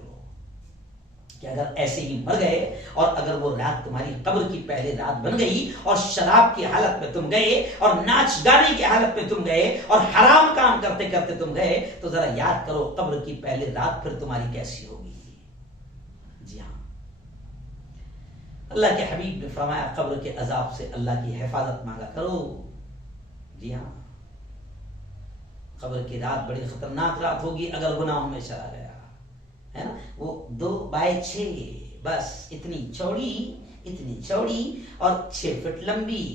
کہ اگر ایسے ہی مر گئے اور اگر وہ رات تمہاری قبر کی پہلی رات بن گئی اور شراب کی حالت میں تم گئے اور ناچ گانے کی حالت میں تم گئے اور حرام کام کرتے کرتے تم گئے، تو ذرا یاد کرو قبر کی پہلی رات پھر تمہاری کیسی ہوگی۔ جی ہاں، اللہ کے حبیب نے فرمایا قبر کے عذاب سے اللہ کی حفاظت مانگا کرو۔ جی ہاں، قبر کی رات بڑی خطرناک رات ہوگی اگر گناہوں میں چلا گیا، ہے نا، وہ 2x6 بس اتنی چوڑی اور 6 فٹ لمبی،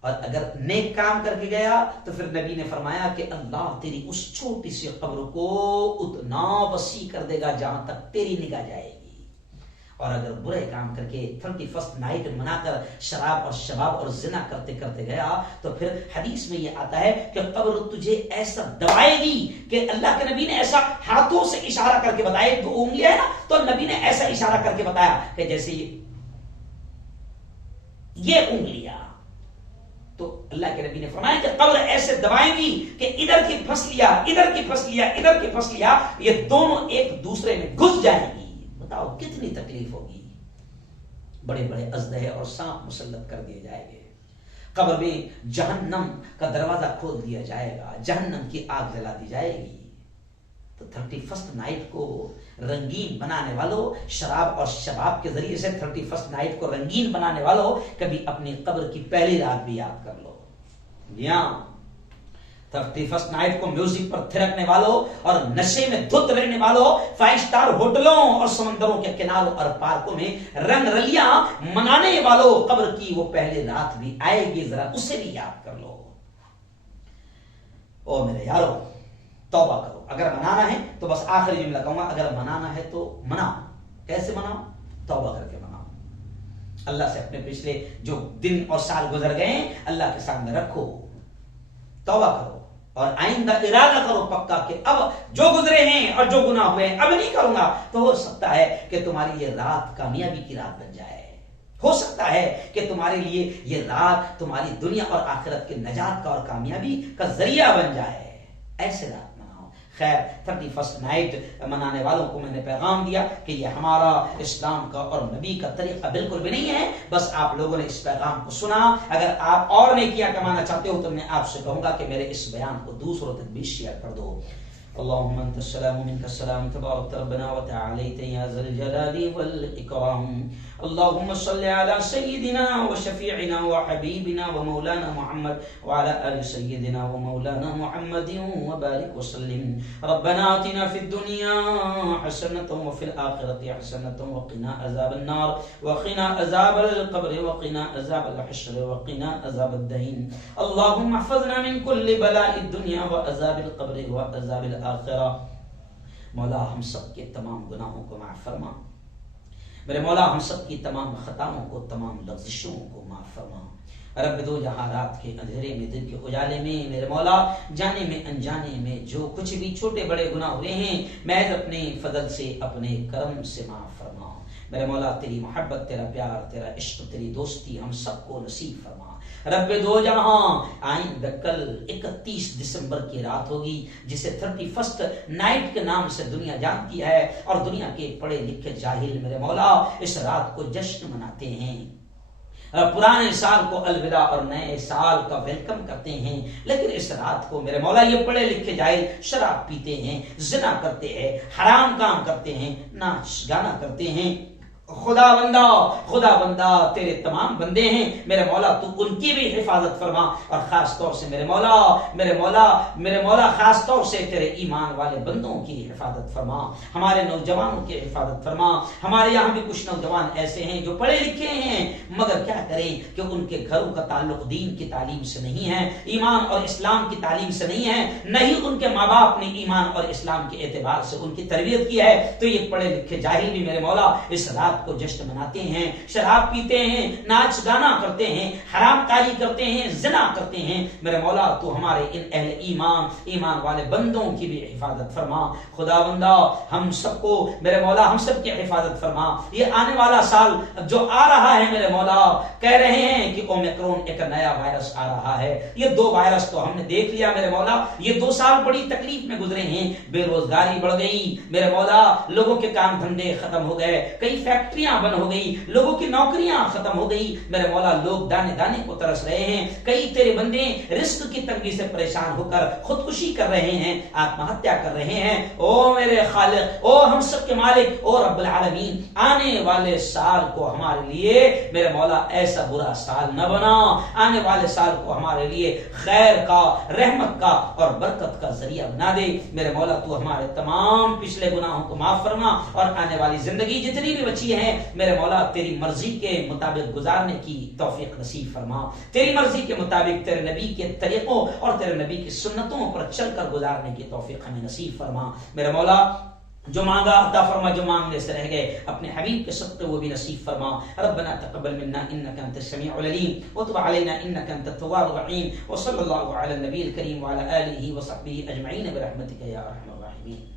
اور اگر نیک کام کر کے گیا تو پھر نبی نے فرمایا کہ اللہ تیری اس چھوٹی سی قبر کو اتنا وسیع کر دے گا جہاں تک تیری نگاہ جائے گی، اور اگر برے کام کر کے 31 نائٹ منا کر شراب اور شباب اور زنا کرتے کرتے گیا تو پھر حدیث میں یہ آتا ہے کہ قبر تجھے ایسا دبائے گی کہ اللہ کے نبی نے ایسا ہاتھوں سے اشارہ کر کے بتایا، 2 انگلیاں ہے نا، تو نبی نے ایسا اشارہ کر کے بتایا کہ جیسے یہ انگلیاں، تو اللہ کے نبی نے فرمایا کہ قبر ایسے دبائیں گی کہ ادھر کی پھنس لیا، یہ دونوں ایک دوسرے میں گھس جائیں گی۔ بتاؤ کتنی تکلیف ہوگی، بڑے بڑے اژدہے اور سانپ مسلط کر دیے جائیں گے، قبر میں جہنم کا دروازہ کھول دیا جائے گا، جہنم کی آگ جلا دی جائے گی۔ تو 31 نائٹ کو رنگین بنانے والوں، شراب اور شباب کے ذریعے سے 31 نائٹ کو رنگین بنانے والوں، کبھی اپنی قبر کی پہلی رات بھی یاد کر لو۔ یہاں 31 نائٹ کو میوزک پر تھرکنے والوں اور نشے میں دھت رہنے والوں، 5 اسٹار ہوٹلوں اور سمندروں کے کناروں اور پارکوں میں رنگ رلیاں منانے والوں، قبر کی وہ پہلی رات بھی آئے گی، ذرا اسے بھی یاد کر لو۔ او میرے یارو، توبہ کرو، اگر منانا ہے تو بس آخری جملہ کہوں گا، اگر منانا ہے تو مناؤ۔ کیسے مناؤ؟ توبہ کر کے مناؤ، اللہ سے اپنے پچھلے جو دن اور سال گزر گئے اللہ کے سامنے رکھو، توبہ کرو اور آئندہ ارادہ کرو پکا کہ اب جو گزرے ہیں اور جو گناہ ہوئے ہیں اب نہیں کروں گا، تو ہو سکتا ہے کہ تمہاری یہ رات کامیابی کی رات بن جائے، ہو سکتا ہے کہ تمہارے لیے یہ رات تمہاری دنیا اور آخرت کے نجات کا اور کامیابی کا ذریعہ بن جائے۔ ایسے رات مناؤ۔ خیر، 31 نائٹ منانے والوں کو میں نے پیغام دیا کہ یہ ہمارا اسلام کا اور نبی کا طریقہ بالکل بھی نہیں ہے، بس آپ لوگوں نے اس پیغام کو سنا، اگر آپ اور نیکیاں کمانا چاہتے ہو تو میں آپ سے کہوں گا کہ میرے اس بیان کو دوسروں تک بھی شیئر کر دو۔ اللهم انت السلام ومنك السلام، تبارك ربنا وتعاليت يا ذا الجلال والاكرام، اللهم صل على سيدنا وشفيعنا وحبيبنا ومولانا محمد وعلى ال سيدنا ومولانا محمد وبارك وسلم۔ ربنا آتنا في الدنيا حسنة وفي الآخرة حسنة وقنا عذاب النار وقنا عذاب القبر وقنا عذاب الحشر وقنا عذاب الدين، اللهم احفظنا من كل بلاء الدنيا وعذاب القبر وعذاب الآخرة۔ مولا ہم سب کے تمام گناہوں کو معاف فرما، میرے مولا ہم سب کی تمام خطاؤں کو، تمام لغزشوں کو معاف فرما۔ رب دو جہاں رات کے اندھیرے میں، دن کے اجالے میں، میرے مولا جانے میں انجانے میں جو کچھ بھی چھوٹے بڑے گناہ ہوئے ہیں، محض اپنے فضل سے، اپنے کرم سے معاف فرما۔ میرے مولا تیری محبت، تیرا پیار، تیرا عشق، تیری دوستی ہم سب کو نصیب فرما۔ رب دو جہاں آئندہ کل 31 دسمبر کی رات ہوگی جسے 31st نائٹ کے نام سے دنیا جانتی ہے، اور دنیا کے پڑھے لکھے جاہل میرے مولا اس رات کو جشن مناتے ہیں، پرانے سال کو الوداع اور نئے سال کا ویلکم کرتے ہیں، لیکن اس رات کو میرے مولا یہ پڑھے لکھے جاہل شراب پیتے ہیں، زنا کرتے ہیں، حرام کام کرتے ہیں، ناچ گانا کرتے ہیں۔ خدا بندہ تیرے تمام بندے ہیں میرے مولا، تو ان کی بھی حفاظت فرما، اور خاص طور سے میرے مولا خاص طور سے تیرے ایمان والے بندوں کی حفاظت فرما، ہمارے نوجوانوں کی حفاظت فرما۔ ہمارے یہاں بھی کچھ نوجوان ایسے ہیں جو پڑھے لکھے ہیں مگر کیا کریں کہ ان کے گھروں کا تعلق دین کی تعلیم سے نہیں ہے، ایمان اور اسلام کی تعلیم سے نہیں ہے، نہیں ان کے ماں باپ نے ایمان اور اسلام کے اعتبار سے ان کی تربیت کی ہے، تو یہ پڑھے لکھے جاہل بھی میرے مولا اس رات کو جشن مناتے ہیں، شراب پیتے ہیں، ناچ گانا کرتے ہیں، حرام کاری کرتے ہیں، زنا کرتے ہیں۔ میرے مولا تو ہمارے ان اہل ایمان والے بندوں کی بھی حفاظت فرما۔ خدا بندہ ہم سب کو میرے مولا ہم سب کی حفاظت فرما۔ یہ آنے والا سال جو آ رہا ہے میرے مولا، کہہ رہے ہیں کہ اومیکرون ایک نیا وائرس آ رہا ہے، یہ 2 وائرس تو ہم نے دیکھ لیا میرے مولا، یہ 2 سال بڑی تکلیف میں گزرے ہیں، بے روزگاری بڑھ گئی میرے مولا، لوگوں کے کام دھندے ختم ہو گئے، کئی فیکٹریاں بند ہو گئی، لوگوں کی نوکریاں ختم ہو گئی میرے مولا، لوگ دانے دانے کو ترس رہے ہیں، کئی تیرے بندے رزق کی تنگی سے پریشان ہو کر خودکشی کر رہے ہیں، آتم ہتیا کر رہے ہیں۔ او میرے خالق، او ہم سب کے مالک، او رب العالمین، آنے والے سال کو ہمارے لیے میرے مولا ایسا برا سال نہ بنا، آنے والے سال کو ہمارے لیے خیر کا، رحمت کا اور برکت کا ذریعہ بنا دے میرے مولا۔ تو ہمارے تمام پچھلے گناہوں کو معاف فرما، اور آنے والی زندگی جتنی بھی بچی ہے میرے مولا تیری مرضی کے مطابق گزارنے کی توفیق نصیب فرما، تیری مرضی کے مطابق تیرے نبی کے طریقوں اور تیرے نبی کی سنتوں پر چل کر گزارنے کی توفیق ہمیں نصیب فرما میرے مولا۔ جو مانگا عطا فرما، جو مانگنے سے رہ گئے اپنے حبیب کے صدقے وہ بھی نصیب فرما۔ ربنا تقبل منا انك انت السميع العليم وتب علينا انك انت التواب الرحيم، وصلى الله على النبي الكريم وعلى اله وصحبه اجمعين برحمتك يا ارحم الراحمين۔